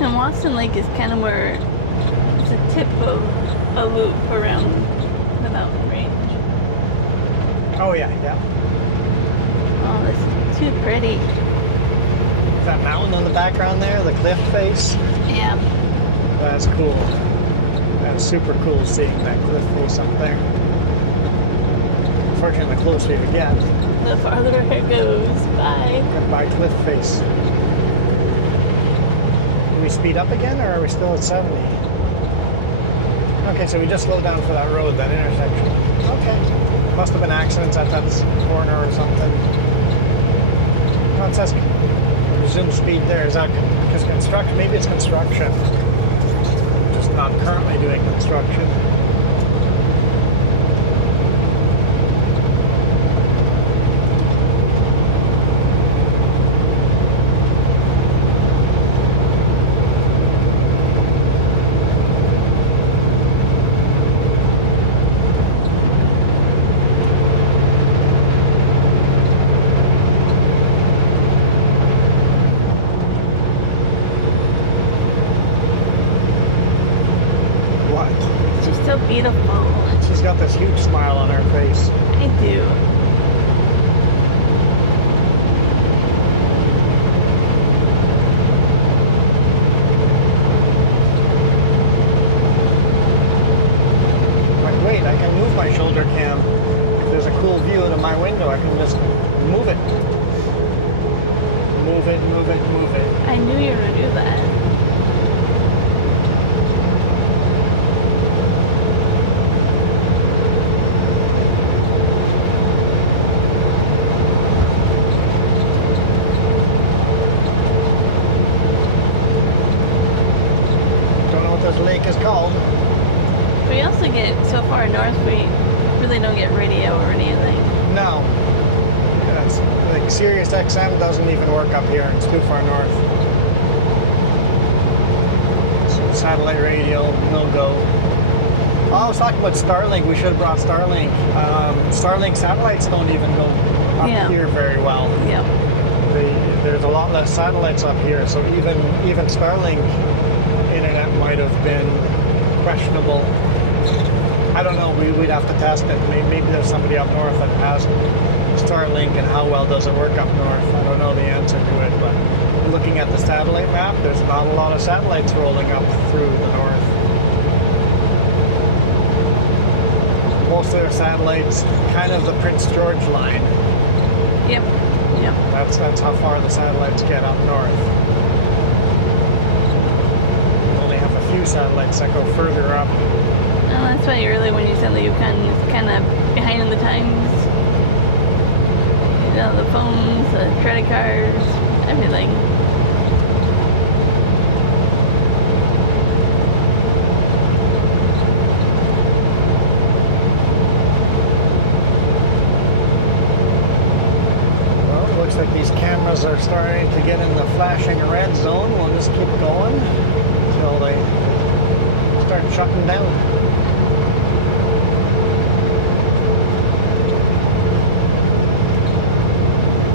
And Watson Lake is kind of where it's a tip of a loop around the mountain range. Oh yeah, yeah. Oh, this is too pretty. That mountain in the background there, the cliff face. Yeah. That's cool. That's super cool seeing that cliff face up there. Unfortunately, the closer you get, The farther it goes. Bye. goodbye cliff face. Do we speed up again, or are we still at 70? Okay, so we just slowed down for that road, that intersection. Okay. Must have been accidents at that corner or something. No, it says resume speed there. Is that because construction? Maybe it's construction. Just not currently doing construction. She's so beautiful. She's got this huge smile on her face. I do. Like, wait, I can move my shoulder cam. If there's a cool view out of my window, I can just move it. Move it, move it, move it. I knew you were going to do that. as the lake is called. We also get so far north, we really don't get radio or anything. No. Yeah, it's, like Sirius XM doesn't even work up here. It's too far north. So satellite radio, no go. Oh, I was talking about Starlink. We should have brought Starlink. Starlink satellites don't even go up Yeah. here very well. Yep. There's a lot less satellites up here, so even Starlink internet might have been questionable. I don't know. We'd have to test it. Maybe there's somebody up north that has Starlink, and how well does it work up north? I don't know the answer to it, but looking at the satellite map, there's not a lot of satellites rolling up through the north. Most of their satellites, kind of the Prince George line. Yep. Yep. That's how far the satellites get up north. We only have a few satellites that go further up. Oh, that's why earlier when you said the Yukon is kind of behind in the times. You know, the phones, the credit cards, everything. Well, it looks like these cameras are starting to get in the flashing red zone. We'll just keep going until they start shutting down.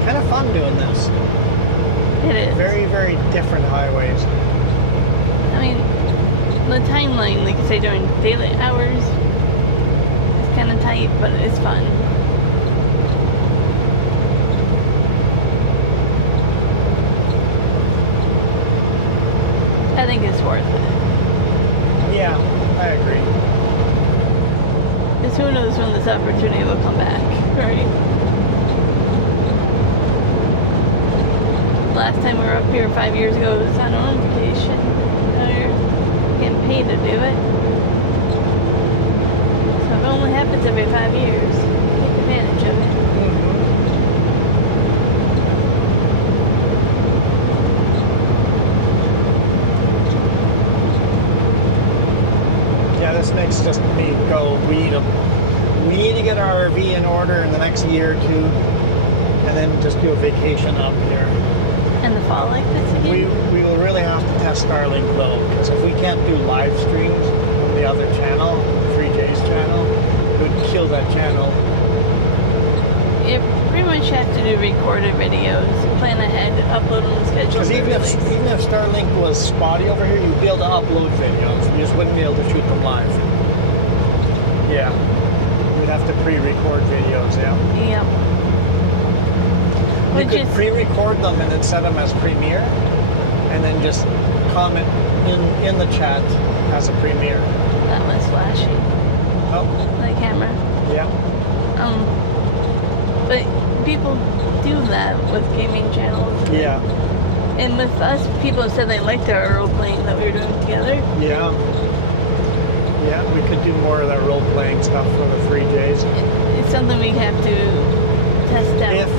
Kind of fun doing this. It is. Very, very different highways. I mean, the timeline, like you say, during daylight hours, it's kind of tight, but it's fun. I think it's worth it. Yeah, I agree. Because who knows when this opportunity will come back, right? Last time we were up here 5 years ago, it was on our invitation. Now you're getting paid to do it. So if it only happens every 5 years, take advantage of it. Yeah, this makes just me go, we need to get our RV in order in the next year or two, and then just do a vacation up here. In the fall like this again? We will really have to test Starlink though, because if we can't do live streams from the other channel, 3J's channel, it would kill that channel. You pretty much have to do recorded videos, plan ahead, upload on the schedule. Because even if Starlink was spotty over here, you'd be able to upload videos. You just wouldn't be able to shoot them live. Yeah. We'd have to pre-record videos, yeah. Yep. You could pre-record them and then set them as premiere, and then just comment in the chat as a premiere. That was flashy. Oh, The camera. yeah. But people do that with gaming channels. Yeah. And with us, people have said they liked our role-playing that we were doing together. Yeah. Yeah, we could do more of that role-playing stuff for the 3Js. It's something we have to test out. If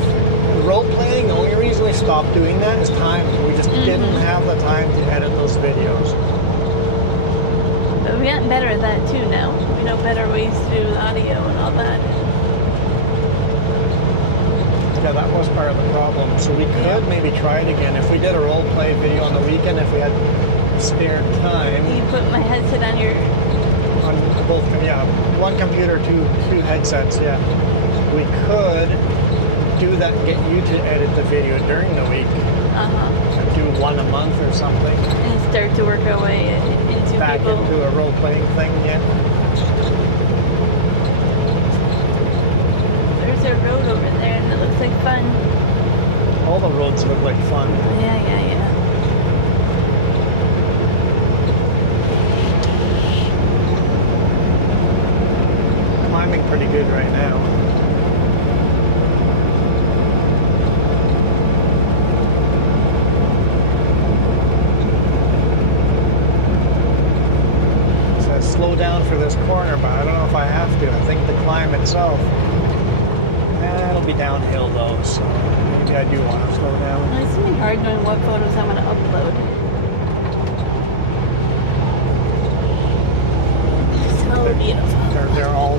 role-playing, the only reason we stopped doing that is time. We just didn't have the time to edit those videos. But we've gotten better at that too now. We know better ways to do the audio and all that. Yeah, that was part of the problem. So we could maybe try it again. If we did a role-play video on the weekend, if we had spare time. You put my headset on your... On both, yeah, one computer, two headsets, yeah. We could do that and get you to edit the video during the week. Uh-huh. Do one a month or something. And start to work our way into Back people. into a role-playing thing, yeah. There's a road over there and it looks like fun. All the roads look like fun. Yeah. Climbing pretty good right now. It says slow down for this corner, but I don't know if I have to. I think the climb itself, it'll be downhill though, so maybe I do want to slow down. It's gonna be hard knowing what photos I'm gonna upload.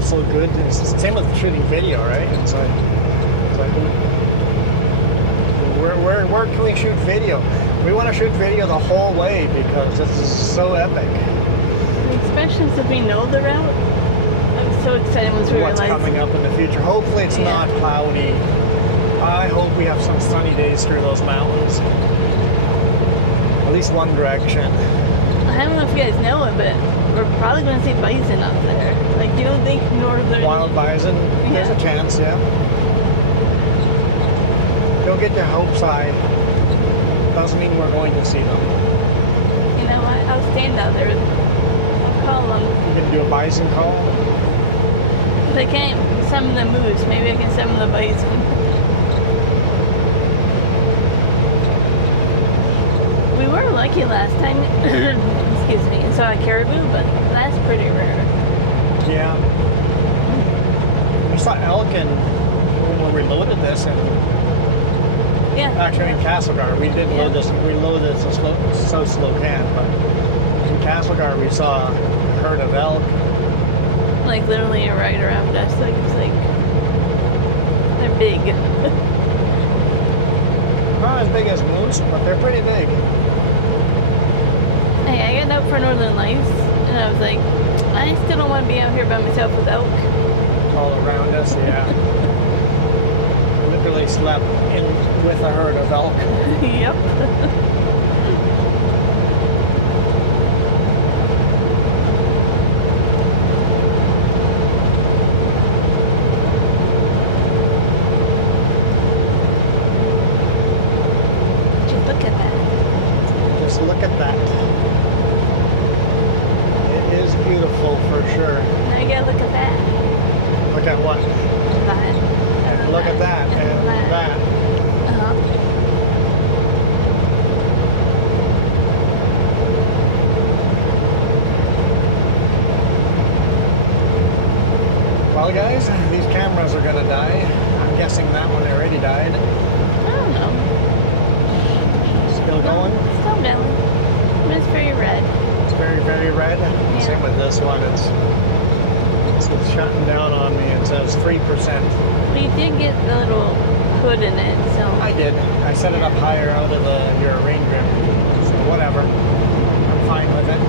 feels so good. It's the same with shooting video, right? It's like where can we shoot video? We want to shoot video the whole way because this is so epic. Especially since we know the route. I'm so excited once we What's realize. coming up in the future. Hopefully it's not cloudy. I hope we have some sunny days through those mountains. At least one direction. I don't know if you guys know it, but we're probably going to see bison up there. Like, you don't think northern... Wild bison, there's a chance, yeah. Don't get your hopes high. Doesn't mean we're going to see them. You know what? I'll stand out there. I'll call them. You can do a bison call. If I can't summon the moose, maybe I can summon the bison. We were lucky last time, excuse me, and saw a caribou, but that's pretty rare. Yeah. We saw elk when we loaded this, and Yeah. actually in Castlegar, we did load this. We loaded this in South Slocan, but in Castlegar we saw a herd of elk. Like literally right around us. Like it's like they're big. Not as big as moose, but they're pretty big. Hey, I got out for Northern Lights, and I was like, I still don't want to be out here by myself with elk. All around us, yeah. Literally slept in with a herd of elk. Yep. Just look at that. Just look at that. It is beautiful for sure. Now you gotta look at that. Look at what? That. And look at that. And that. Uh-huh. Well, guys, these cameras are gonna die. I'm guessing that one already died. I don't know. Still going? Still going. But it's very red. It's very, very red. Same with this one. It's shutting down on me. It says 3%. But you did get the little hood in it, so. I did. I set it up higher out of your rain grip. So whatever. I'm fine with it.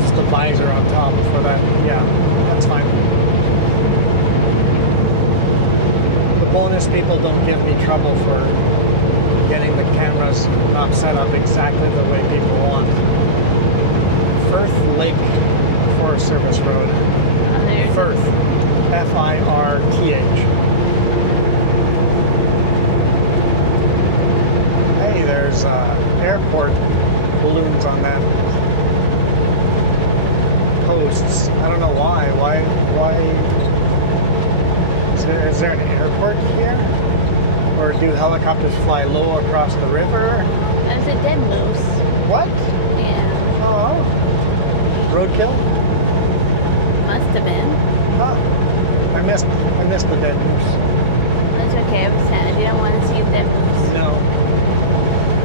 Just the visor on top for that. Yeah, that's fine. The bonus people don't give me trouble for getting the cameras not set up exactly the way people want. Firth Lake Forest Service Road. There's Firth. Firth. Hey, there's airport balloons on that posts. I don't know why. Why? Is there an airport here? Or do helicopters fly low across the river? There's a dead moose. What? Yeah. Oh. Roadkill? Must have been. Huh. I missed the dead moose. That's okay, I was sad. I didn't want to see a dead moose. No.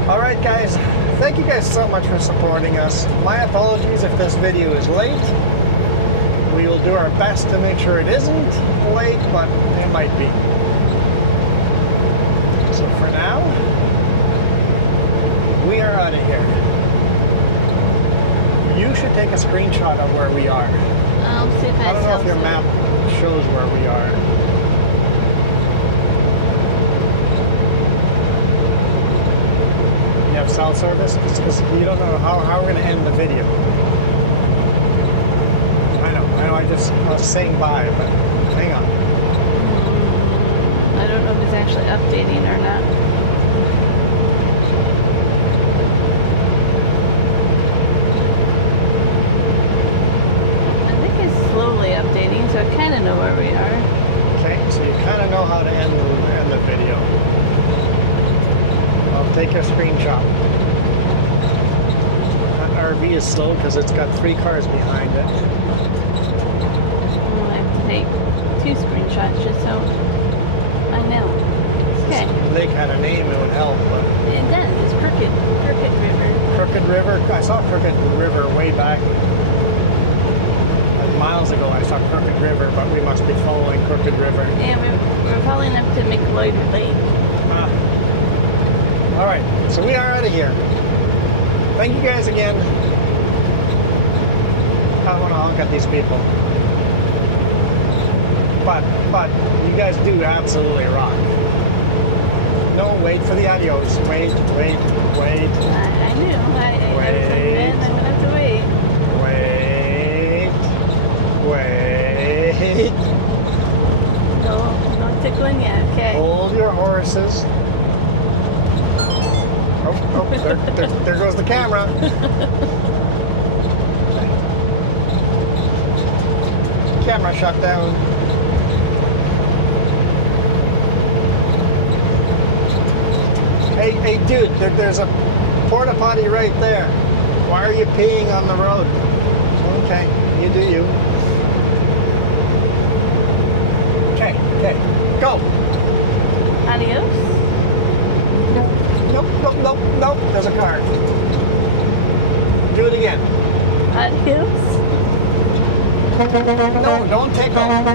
All right, guys. Thank you guys so much for supporting us. My apologies if this video is late. We will do our best to make sure it isn't late, but it might be. So for now, we are out of here. You should take a screenshot of where we are. I'll see if I don't know if your sells map shows where we are. You have cell service? Because you don't know how we're going to end the video. I was saying bye, but hang on. I don't know if it's actually updating or not. I think it's slowly updating, so I kind of know where we are. Okay, so you kind of know how to end the video. I'll take a screenshot. That RV is slow because it's got 3 cars behind it. I have to take 2 screenshots just so I know. Okay. If the lake had a name, it would help, but... It does. It's Crooked River. Crooked River? I saw Crooked River way back a miles ago I saw Crooked River, but we must be following Crooked River. Yeah, we're following up to McLeod Lake. Ah. All right, so we are out of here. Thank you guys again. I want to honk at these people. But you guys do absolutely rock. No, wait for the adios. Wait. I knew. I was like, man, I'm gonna have to wait. Wait. No tickling yet. Okay. Hold your horses. Oh, there goes the camera. Camera shut down. Hey, dude, there's a porta potty right there. Why are you peeing on the road? Okay, you do you. Okay, go. Adios. Nope. There's a car. Do it again. Adios. No, don't take off.